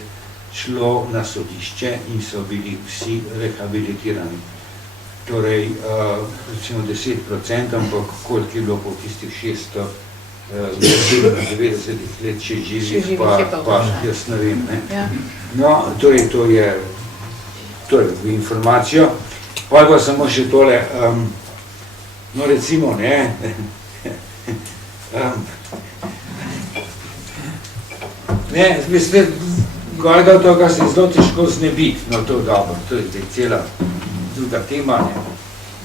šlo na sodišče in so bili vsi rehabilitirani. Torej, recimo 10%, ampak koliko je bilo po tistih 600 v 90-ih let še živih, pa jaz ne vem. No, torej, to je v informacijo. Pa samo še tole, no recimo, ne, mislim, Golega otoka se zelo težko znebiti, no to je dobro, to je zdaj cela druga tema,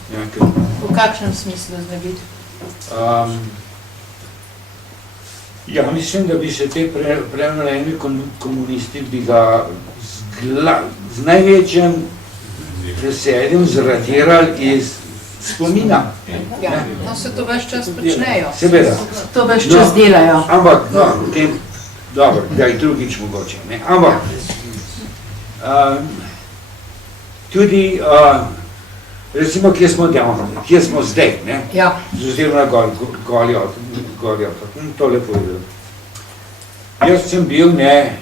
ne. V kakšnem smislu znebiti? Ja, mislim, da bi se te prenovljeni komunisti bi ga z največjim veseljem zradirali iz spomina. Ja, no se to ves čas počnejo. Seveda. To ves čas delajo. Ampak, no, v tem, dobro, da je drugič mogoče, ne, ampak tudi, recimo, kje smo zdaj, ne, z oziroma Goli otok, to lepo je bilo. Jaz sem bil, ne,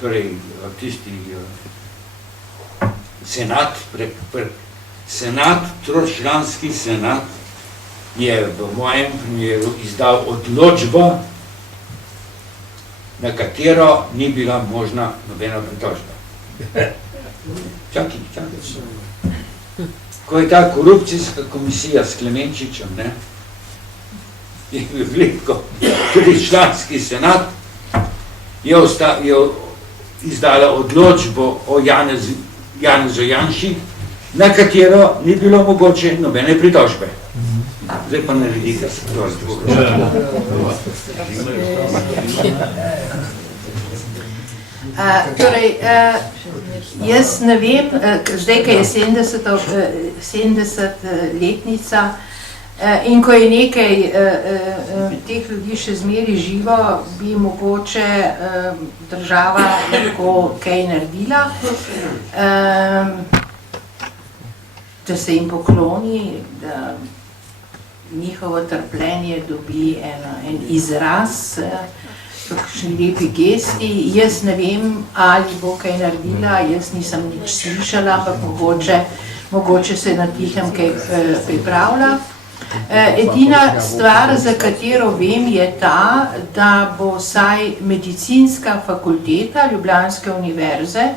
torej, tisti senat, tročlanski senat je v mojem primeru izdal odločbo, na katero ni bila možna nobena pritožba. Čakaj. Ko je ta korupcijska komisija s Klemenčičem, ne, je veliko, tudi članski senat, je izdala odločbo o Janezu Janši, na katero ni bilo mogoče nobene pritožbe. Zdaj pa naredite se pritožbo. Torej, jaz ne vem, zdaj, ko je 70-letnica in ko je nekaj teh ljudi še zmeri živo, bi mogoče država lahko kaj naredila, da se jim pokloni, da njihovo trpljenje dobi en izraz, kakšni lepi gesti. Jaz ne vem, ali bo kaj naredila, jaz nisem nič slišala, ampak mogoče se na tihem kaj pripravlja. Edina stvar, za katero vem, je ta, da bo vsaj medicinska fakulteta Ljubljanske univerze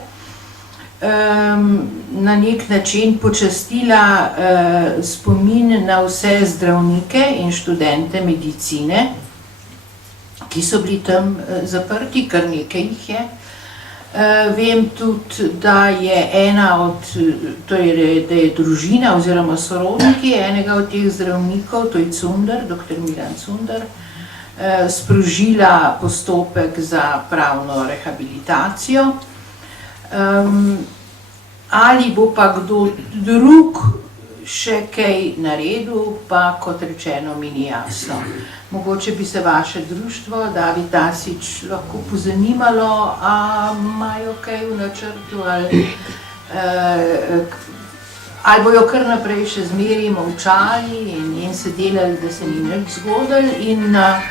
na nek način počastila spomin na vse zdravnike in študente medicine, ki so bili tam zaprti, kar nekaj jih je. Vem tudi, da je da je družina oziroma sorodniki enega od teh zdravnikov, to je Cunder, dr. Milan Cunder, sprožila postopek za pravno rehabilitacijo. Ali bo pa kdo drug še kaj naredil, pa kot rečeno mi ni jasno. Mogoče bi se vaše društvo, David Tasić, lahko pozanimalo, a imajo kaj v načrtu ali bojo kar naprej še zmeraj molčali in se delali, da se ni nič zgodilo in na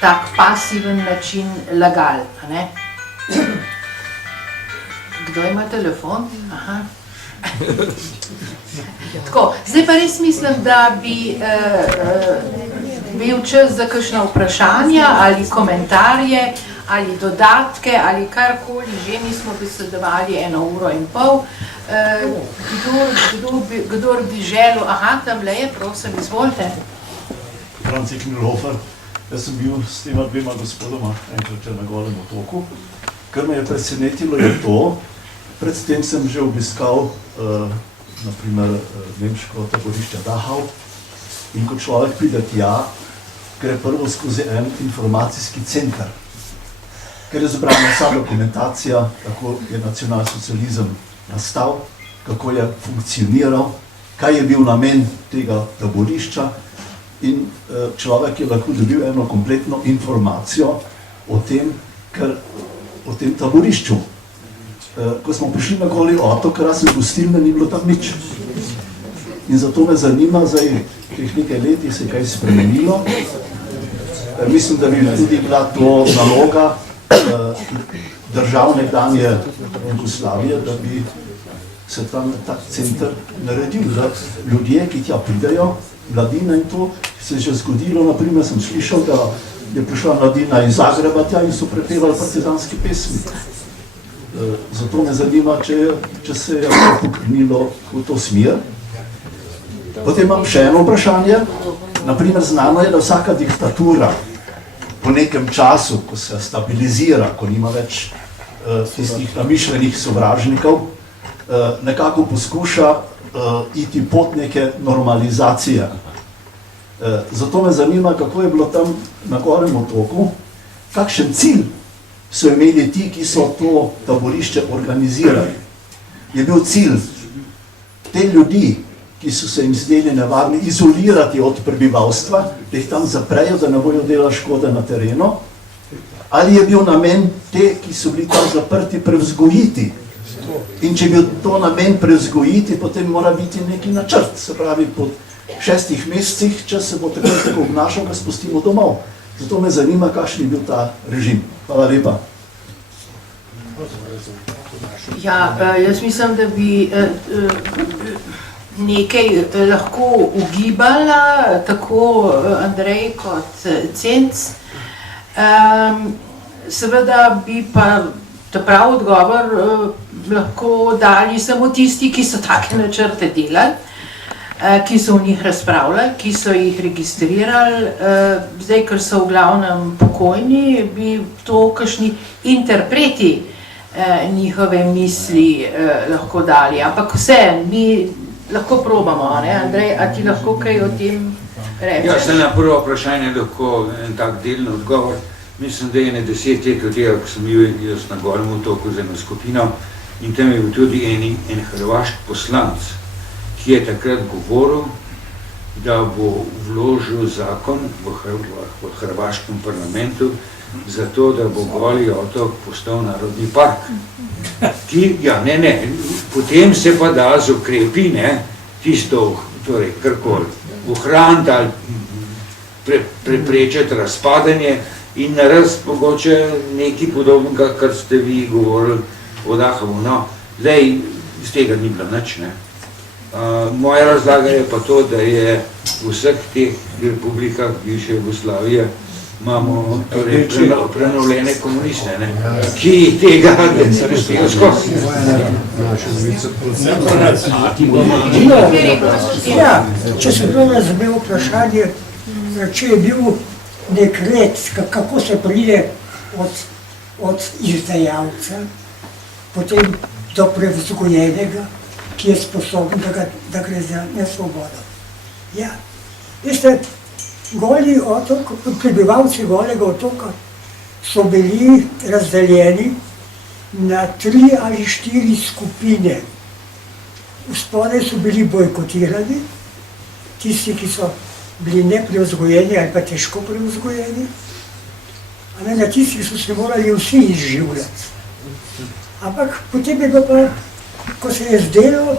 tak pasiven način lagali, a ne? Kdo ima telefon? Aha. Tako, zdaj pa res mislim, da bi bil čas za kakšna vprašanja ali komentarje ali dodatke ali karkoli, že mi smo besedovali 1,5 ure. Kdor bi želel, aha, tamle je, prosim, izvolite. Franci Knilhofer, jaz sem bil s tema dvema gospodoma enkrat na Golem otoku. Kar me je presenetilo je to, predtem sem že obiskal naprimer nemško taborišče Dachau in ko človek pride tja, gre prvo skozi en informacijski center, ker je zbrana vsa dokumentacija, kako je nacionalsocializem nastal, kako je funkcioniral, kaj je bil namen tega taborišča in človek je lahko dobil eno kompletno informacijo o tem taborišču. Ko smo prišli na Goli otok, razen gostilne ni bilo tam nič. In zato me zanima, zdaj teh nekaj letih se je kaj spremenilo. Mislim, da bi tudi bila to naloga držav nekdanje Jugoslavije, da bi se tam tak center naredil, da ljudje, ki tja pridejo, mladina in to, se je že zgodilo, naprimer sem slišal, da je prišla mladina iz Zagreba tja in so prepevali partizanske pesmi. Zato me zanima, če se je pokrenilo v to smer. Potem imam še eno vprašanje. Naprimer, znano je, da vsaka diktatura po nekem času, ko se stabilizira, ko nima več tistih namišljenih sovražnikov, nekako poskuša iti pot neke normalizacije. Zato me zanima, kako je bilo tam na Golem otoku, kakšen cilj so imeli ti, ki so to taborišče organizirali. Je bil cilj te ljudi, ki so se jim zdeli nevarni, izolirati od prebivalstva, da jih tam zaprejo, da ne bojo delali škode na terenu, ali je bil namen te, ki so bili tam zaprti, prevzgojiti. In če je bil to namen prevzgojiti, potem mora biti neki načrt. Se pravi, po 6 mesecih, če se bo tako obnašal, ga spustimo domov. Zato me zanima, kakšen je bil ta režim. Hvala lepa. Ja, jaz mislim, da bi nekaj lahko ugibala, tako Andrej kot Cenc. Seveda bi pa ta prav odgovor lahko dali samo tisti, ki so take načrte delali, ki so v njih razpravljali, ki so jih registrirali. Zdaj, ker so v glavnem pokojni, bi to kakšni interpreti njihove misli lahko dali. Ampak vse, mi lahko probamo, ne? Andrej, a ti lahko kaj o tem rečeš? Ja, se na prvo vprašanje lahko en tak delni odgovor. Mislim, da je 10 let od tega, ko sem bil jaz na Golem otoku z eno skupino in tam je bil tudi en hrvaški poslanec, ki je takrat govoril, da bo vložil zakon v hrvaškem parlamentu zato, da bo Goli otok postal narodni park. Potem se pa da z ukrepi, tisto, torej karkoli, ohraniti ali preprečiti razpadanje in narediti mogoče nekaj podobnega, kar ste vi govorili o Dachavu. No, zdaj iz tega ni bilo nič, moja razlaga je pa to, da je v vseh teh republikah bivše Jugoslavije imamo torej prenovljene komuniste, ki tega restijo skozi. Ja, če sem prav razumel vprašanje, če je bil nek red, kako se pride od izdajalca, potem do prevzgojenega, ki je sposoben, da gre za nesvobodo. Ja, veste, Goli otok, prebivalci Golega otoka so bili razdeljeni na 3 ali 4 skupine. Spodaj so bili bojkotirani, tisti, ki so bili neprevzgojeni ali pa težko prevzgojeni, a ne na tistih so se morali vsi izživljati. Ampak potem je bilo pa, ko se je zdelo,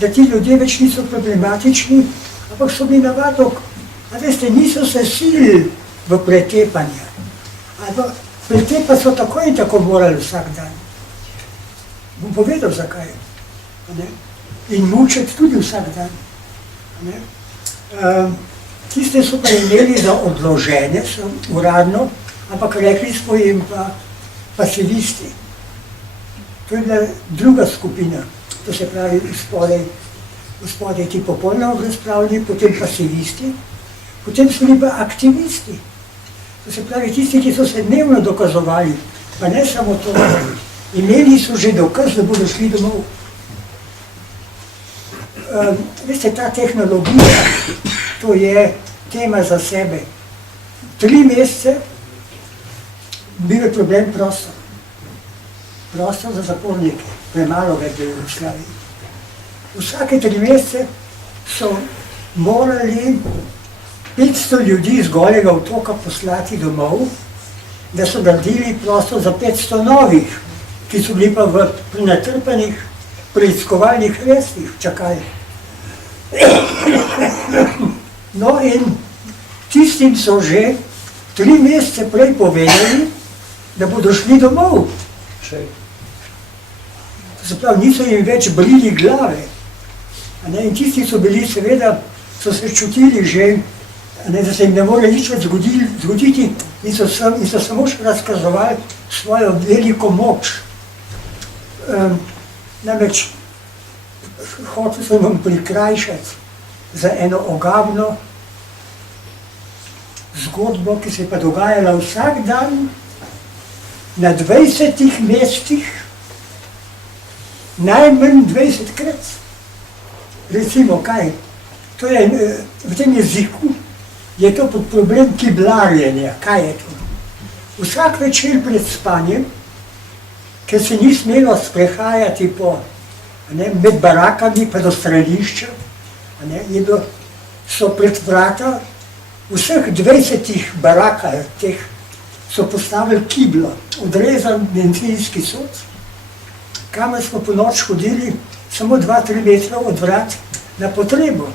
da ti ljudje več niso problematični, ampak so bili navadno, a veste, niso se silili v pretepanje. Ampak pretepa so tako in tako morali vsak dan. Bom povedal, zakaj. Ne? In mučiti tudi vsak dan. Ne? Tiste so pa imeli za odloženje, so uradno, ampak rekli smo jim pa pasivisti. To je bila druga skupina, to se pravi spodaj ti popolnoma brezpravni, potem pasivisti, potem so bili pa aktivisti. To se pravi tisti, ki so se dnevno dokazovali, pa ne samo to, imeli so že dokaz, da bodo šli domov. Veste, ta tehnologija, to je tema za sebe. 3 mesece bil je problem prostor. Prostor za zapornike, premalo ga je bilo v Jugoslaviji. Vsake 3 mesece so morali 500 ljudi iz Golega otoka poslati domov, da so gradili prostor za 500 novih, ki so bili pa v prenatrpanih preiskovalnih mestih čakali. No in tistim so že 3 mesece prej povedali, da bodo šli domov. To se pravi, niso jim več brili glave. In tisti so bili seveda, so se čutili že, da se jim ne more nič več zgoditi in so samo še razkazovali svojo veliko moč. Namreč hotel sem vam prikrajšati za eno ogavno zgodbo, ki se je pa dogajala vsak dan na 20 mestih, najmanj 20krat. Recimo kaj? To je, v tem jeziku je to pod problem kiblarjenja. Kaj je to? Vsak večer pred spanjem, ker se ni smelo sprehajati med barakami pa do strelišča, so pred vrata vseh 20 barakah teh so postavili kiblo, odrezan bencinski sod, kamer smo po noč hodili samo 2-3 metra od vrat na potrebo.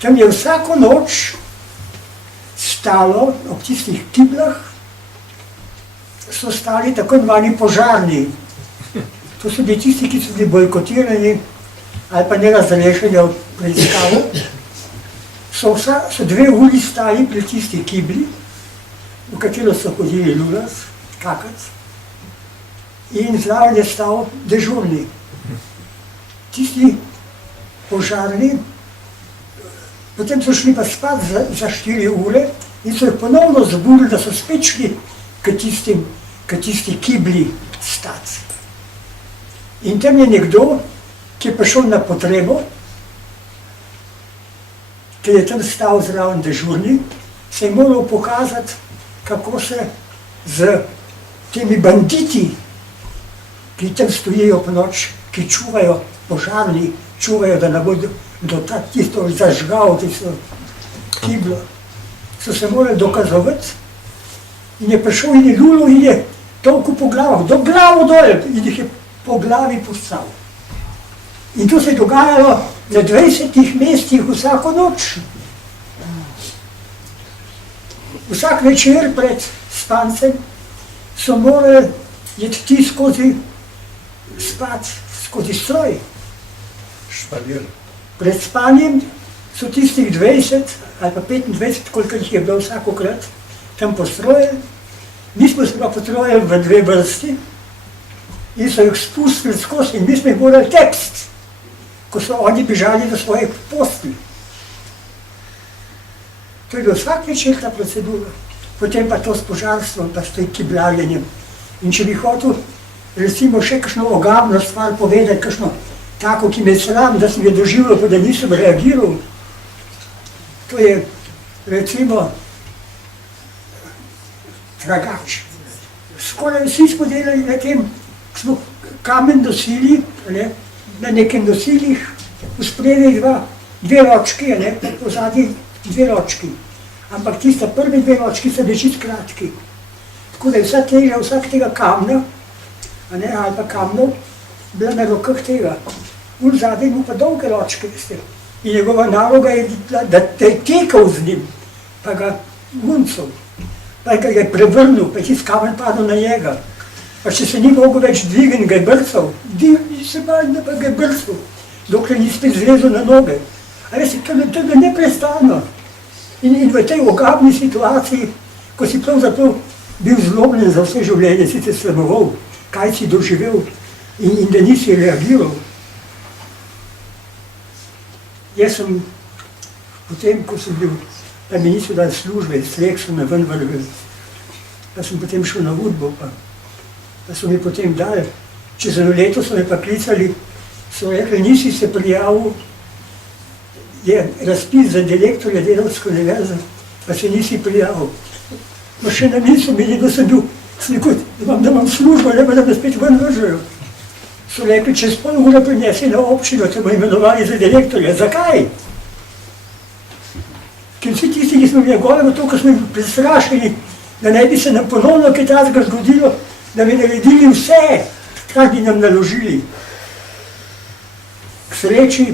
Tam je vsako noč stalo, ob tistih kiblah, so stali tako imenovani požarni. To so bili tisti, ki so bili bojkotirani ali pa nerazrešeni od preiskave. So 2 uri stali pri tisti kibli, v katero so hodili lulas, kakac, in zraven je stal dežurni. Tisti požarni, potem so šli pa spat za 4 ure in so jih ponovno zbudili, da so spet šli k tisti kibli stati. In tam je nekdo, ki je prišel na potrebo, ki je tam stal zraven dežurni, se je moral pokazati, kako se z temi banditi, ki tam stojijo po noč, ki čuvajo, požarni, čuvajo, da ne bodo tisto zažgal, tisto kiblo, so se morali dokazovati in je prišel in je lulil in je tolkel po glavah, do glavo dol in jih je po glavi postal. In to se je dogajalo na 20 mestih vsako noč. Vsak večer pred spancem so morali iti skozi spat, skozi stroj. Špalir. Pred spanjem so tistih 20 ali pa 25, koliko jih je bilo vsakokrat, tam postrojili. Mi smo se pa postrojili v 2 vrsti in so jih spustili skozi in mi smo jih morali tekst, ko so oni bežali do svojih postelj. To je bilo vsak večer ta procedura. Potem pa to s požarstvom, pa s tem kiblarjenjem. In če bi hotel, recimo, še kakšno ogavno stvar povedati, kakšno tako, ki me je sram, da sem jo doživljal, pa da nisem reagiral, to je recimo tragač. Skoraj vsi smo delali na tem, smo kamen nosili, ne, na nekem nosilih, v spredaj dve ročki, ne, v zadnji dve ročki. Ampak tista prvi dve ročki so bili čisto kratki. Tako da je vsa teža vsakega kamna, ne, ali pa kamnov, bila na rokah tega. V zadnji mu pa dolge ročke, veste. In njegova naloga je bila, da je tekal z njim, pa ga muncel, pa ga je prevrnil, pa je tisti kamen padel na njega. Pa če se ni mogel več dvigniti, ga je brcal, dvigni se manj, pa ga je brcal, dokler ni spet zrezal na noge. A veste, to je neprestano. In v tej ogabni situaciji, ko si pravzaprav bil zlobljen za vse življenje, si se sramoval, kaj si doživel in da nisi reagiral. Jaz sem potem, ko sem bil, da mi niso dali službe, iz treh so me ven vrgli. Pa sem potem šel na Udbo, pa so mi potem dali. Čez eno leto so me pa klicali, so rekli, nisi se prijavil, je razpis za direktorja Delavske univerze, pa se nisi prijavil. No še na mislu mi je, da sem bil, da imam službo, ne pa da me spet ven vržejo. So rekli, čez pol ure prinesi na občino, te bomo imenovali za direktorja. Zakaj? Ker vsi tisti, ki smo bili golevo to, ko smo bili prestrašeni, da ne bi se nam ponovno kaj takega zgodilo, da bi naredili vse, kar bi nam naložili. K sreči,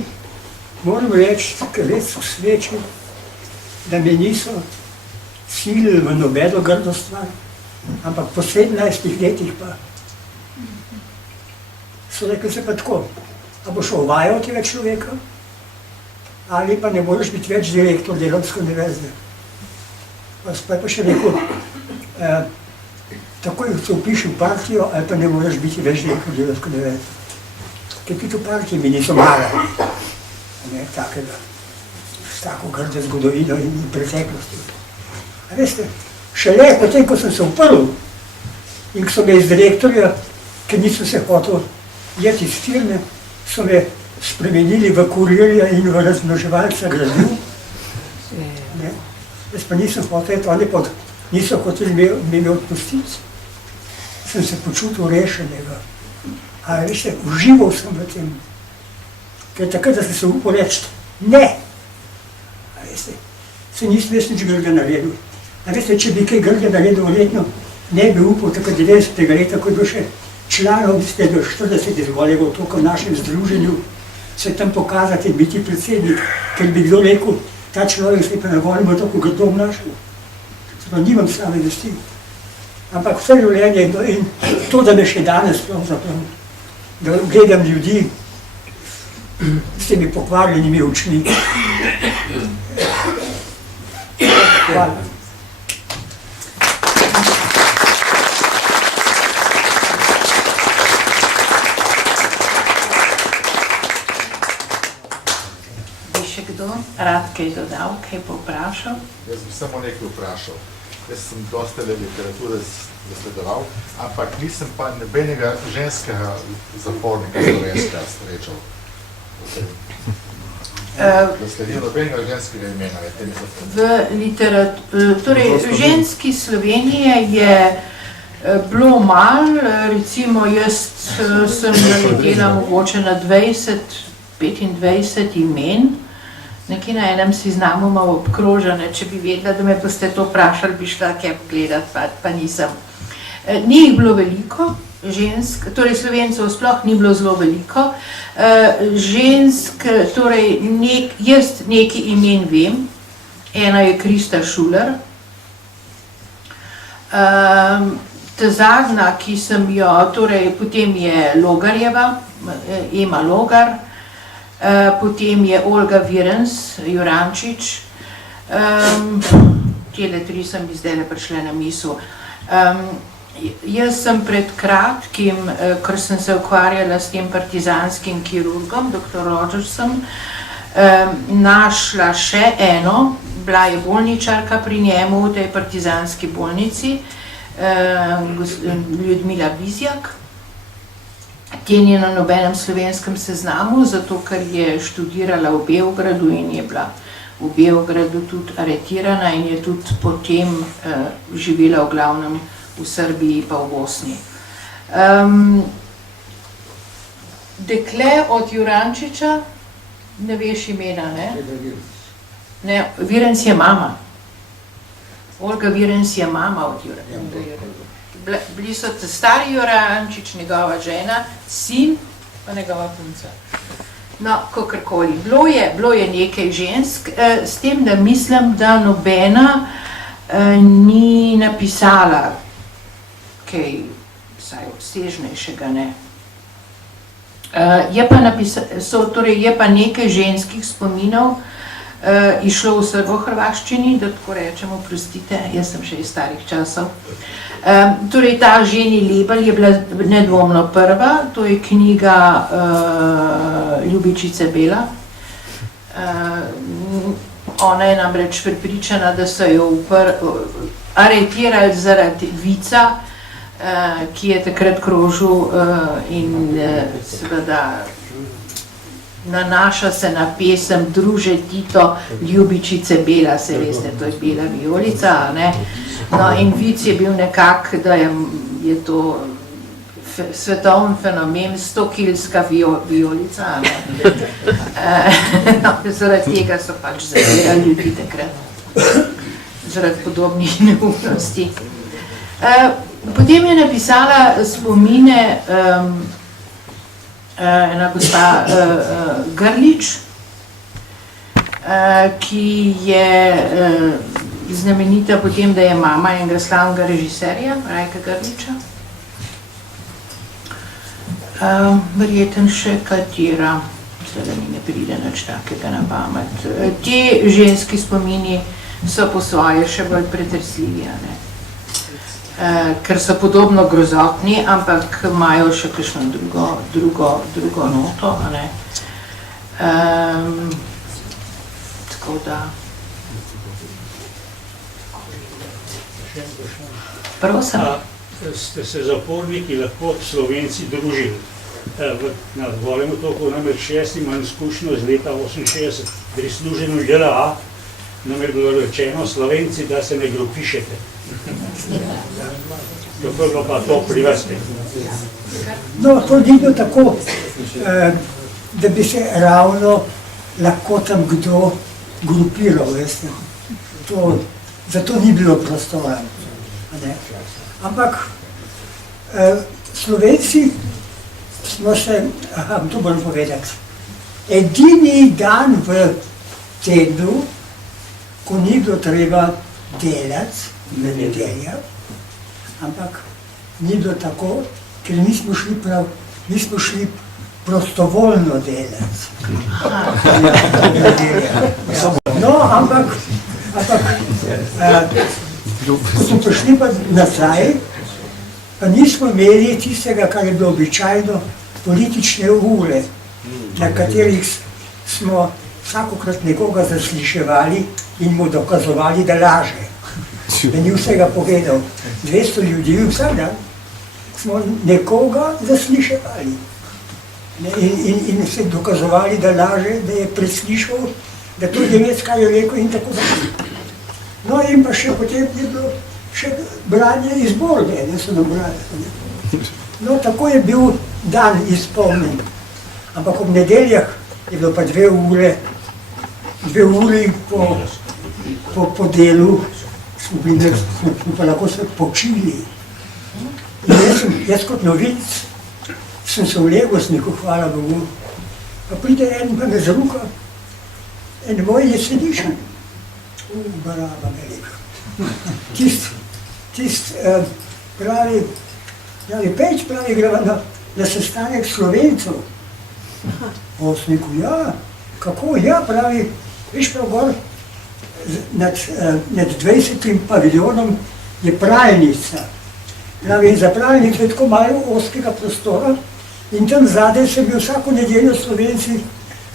moram reči, res k sreči, da me niso silili v nobeno grdo stvar, ampak po 17 letih pa so rekli se pa tako, a boš ovajal tega človeka, ali pa ne moreš biti več direktor Delavske univerze. Pa je pa še rekel, takoj se vpiši v partijo, ali pa ne moreš biti več direktor Delavske univerze. Ker tudi v partiji mi niso mala, ne, takega, s tako grde zgodovino in preteklosti. A veste, šele potem, ko sem se uprl in ko so me iz direktorja, ker nisem se hotel jeti iz firme, so me spremenili v kurirja in v razmnoževalca gradiv. Jaz pa nisem hotel, oni pa niso hoteli me odpustiti. Sem se počutil rešenega. A veste, užival sem v tem. Ker takrat, da sem se upal reči, ne. A veste, se nisem več nič grga naredil. A veste, če bi kaj grga naredil letno, ne bi upal takrat 90. leta, ko je bil še članov, ste do 40 izgolevo toliko v našem združenju, se tam pokazati in biti predsednik, ker bi kdo rekel, ta človek se pa na volimo tako grdo obnašal. Zato nimam same vesti. Ampak vse življenje in to, da me še danes pravzaprav, da gledam ljudi s temi pokvarjenimi očmi. Hvala. Rad kaj dodal, kaj povprašal? Jaz bi samo nekaj vprašal. Jaz sem dosta literature zasledoval, ampak nisem pa nobenega ženskega zapornika slovenskega srečal. Da sledi nobenega ženskega imena. Torej, ženski Slovenije je bilo malo, recimo jaz sem naletela mogoče na 20-25 imen, nekje na enem seznamu imam obkrožene, če bi vedela, da me boste to vprašali, bi šla kaj pogledati, pa nisem. Ni jih bilo veliko, žensk, torej Slovencev sploh ni bilo zelo veliko. Žensk, torej jaz nekaj imen vem, ena je Krista Šuler, ta zadnja, ki sem jo, torej potem je Logarjeva, Ema Logar, potem je Olga Virens, Jurančič, tele tri sem mi zdaj prišle na misel. Jaz sem pred kratkim, ker sem se ukvarjala s tem partizanskim kirurgom, dr. Rogersom, našla še eno, bila je bolničarka pri njemu v tej partizanski bolnici, Ljudmila Bizjak. Te ni na nobenem slovenskem seznamu, zato ker je študirala v Beogradu in je bila v Beogradu tudi aretirana in je tudi potem živela v glavnem v Srbiji pa v Bosni. Dekle od Jurančiča, ne veš imena, ne? Ne, Virenc je mama. Olga Virenc je mama od Jurančiča. Bili so stari Jurančič, njegova žena, sin pa njegova punca. No, kakorkoli. Bilo je nekaj žensk, s tem, da mislim, da nobena ni napisala kaj, vsaj obsežnejšega, ne. Je pa nekaj ženskih spominov išlo v srbohrvaščini, da tako rečemo, prostite, jaz sem še iz starih časov. Torej, ta Ženi Lebelj je bila nedvomno prva, to je knjiga Ljubičice Bela. Ona je namreč prepričana, da so jo aretirali zaradi vica, ki je takrat krožil in seveda nanaša se na pesem Druže Tito, Ljubičice Bela, se veste, to je Bela vijolica, ne? No, in vic je bil nekako, da je to svetovni fenomen, 100-kilska vijolica, ne? No, zaradi tega so pač zavirali ljudi takrat, zaradi podobnih neumnosti. Potem je napisala spomine ena gospa Grlič, ki je znamenita potem, da je mama enega slavnega režiserja, Rajka Grliča. Verjetno še katera, zdaj mi ne pride nič takega na pamet. Ti ženski spomini so po svoje še bolj pretresljivi, ne? Ker so podobno grozotni, ampak imajo še kakšno drugo noto, a ne. Tako da. Prosim. Ste se zaporniki lahko Slovenci družili? Na Golem otoku namreč jaz imam izkušnjo z leta 68, pri služenju JLA nam je bilo rečeno Slovenci, da se ne grofišete. Kako je bilo pa to pri vas? No, to ni bilo tako, da bi se ravno lahko tam kdo grupiral, veste. Zato ni bilo prostora. Ampak Slovenci smo se, to moram povedati, edini dan v tednu, ko ni bilo treba delati, v nedeljo, ampak ni bilo tako, ker nismo šli prostovoljno delati. No, ampak ko smo prišli pa nazaj, pa nismo imeli tistega, kar je bilo običajno, politične ure, na katerih smo vsakokrat nekoga zasliševali in mu dokazovali, da laže. Da ni vsega povedal. 200 ljudi vsak dan smo nekoga zasliševali in se dokazovali, da laže, da je preslišal, da to je vec, kaj je rekel in tako dalje. No in pa še potem je bilo še branje iz borbe, ne so nam brali. No, tako je bil dan izpolnjen. Ampak ob nedeljah je bilo pa 2 uri po delu, smo pa lahko se počili. In jaz kot novinec sem se vlegel s neko, hvala Bogu, pa pride en pa me zaruka, en moj je sedišen. Baraba velika. Tist pravi, Peč pravi, greva na sestanek Slovencev. Osniku, ja, kako, ja, pravi, veš prav gor, nad 20. paviljonom je pralnica. Pravi, za pralnico je tako malo ozkega prostora in tam zadaj se mi vsako nedeljo Slovenci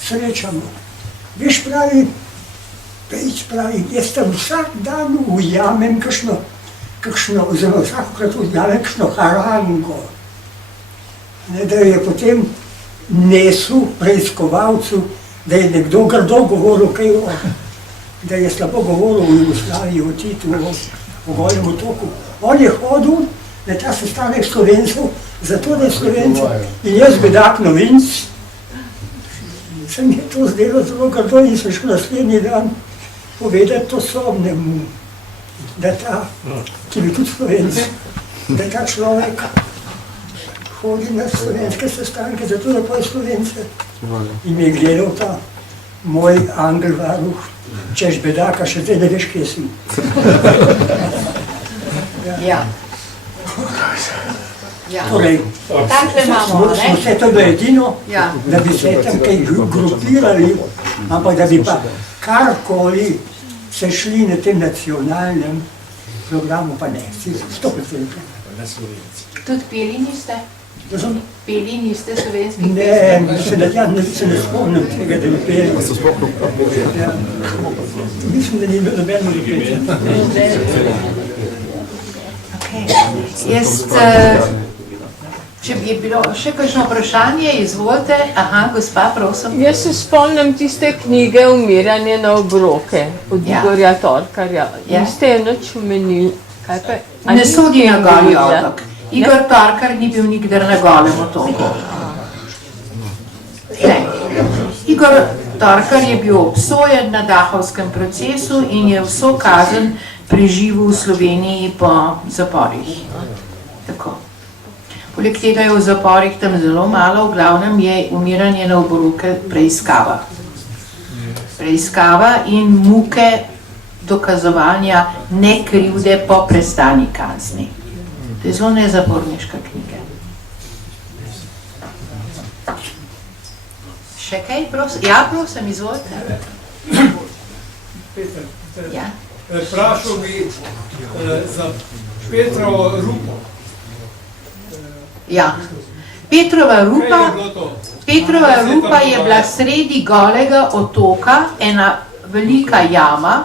srečamo. Veš, pravi, Peč pravi, jaz tam vsak dan ujamem kakšno, oziroma vsakokrat ujamem kakšno harango. Da je potem nesel preiskovalcu, da je nekdo grdo govoril kaj da je slabo govoril v Jugoslaviji, o Titu, o Golem otoku. On je hodil na ta sestanek Slovencev, zato da je Slovencev. In jaz, bedak novinc, se mi je to zdelo zelo grdo in sem šel naslednji dan povedati to Sobnemu, da ta, ki bi tudi Slovenci, da ta človek hodi na slovenske sestanke, zato da poje Slovence. In mi je gledal ta moj angel varuh, češ bedaka, še zdaj ne veš, kje si. Ja. Ja. Torej, Takle imamo, ne? vse to je bilo edino, Ja. da bi se tam kaj grupirali, ampak da bi pa karkoli se šli na tem nacionalnem programu, pa ne, 100%. Tudi peli niste? Razumem? Peli niste slovenskih Ne, pesmi? se ne spomnim tega, da bi peli. Ja. Mislim, da ni bilo nobeno repetja. Okay. Jaz, če bi bilo še kakšno vprašanje, izvolite. Aha, gospa, prosim. Jaz se spomnim tiste knjige Umiranje na obroke od Ja. Igorja Torkarja. Ja. Niste je nič omenili. Kaj pa? A Ne ni sodi na v tem Goli bil, ja? otok. Igor Torkar ni bil nikdar na Golem otoku. Ne. Igor Torkar je bil obsojen na Dahovskem procesu in je vso kazen preživel v Sloveniji po zaporih. Tako. Poleg tega je v zaporih tam zelo malo, v glavnem je Umiranje na obroke preiskava. Preiskava in muke dokazovanja nekrivde po prestani kazni. To je zelo nezaporniška knjiga. Še kaj, prosim? Ja, prosim, izvolite. Ja. Vprašal bi za Petrovo Rupo. Ja. Petrova Kaj je Rupa, bilo to? Petrova Rupa je bila sredi Golega otoka, ena velika jama,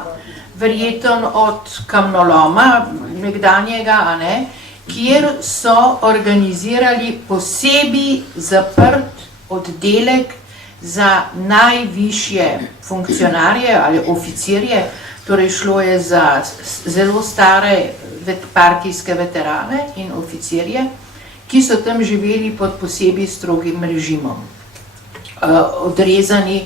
verjetno od kamnoloma nekdanjega, a ne, kjer so organizirali posebej zaprt oddelek za najvišje funkcionarje ali oficirje, torej šlo je za zelo stare partijske veterane in oficirje, ki so tam živeli pod posebej strogim režimom, odrezani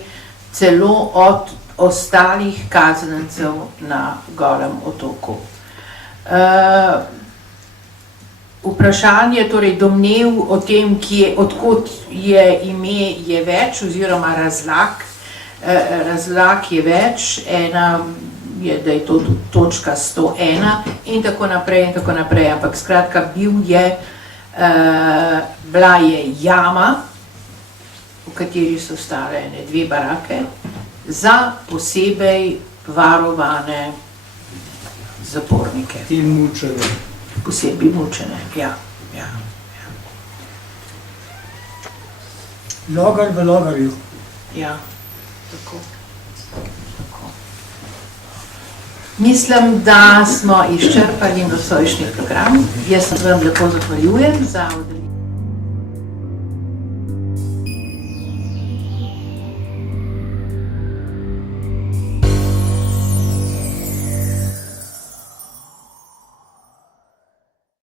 celo od ostalih kaznjencev na Golem otoku. Vprašanje, torej domnev o tem, odkot je ime, je več, oziroma razlag je več, ena je, da je to točka 101 in tako naprej, ampak skratka bila je jama, v kateri so stale ene 2 barake, za posebej varovane zapornike. In mučene. Posebej mučene, ja. Logar v logarju. Ja, tako. Mislim, da smo izčrpali nosojšnji program. Jaz se vam lepo zahvaljujem za udeležbo.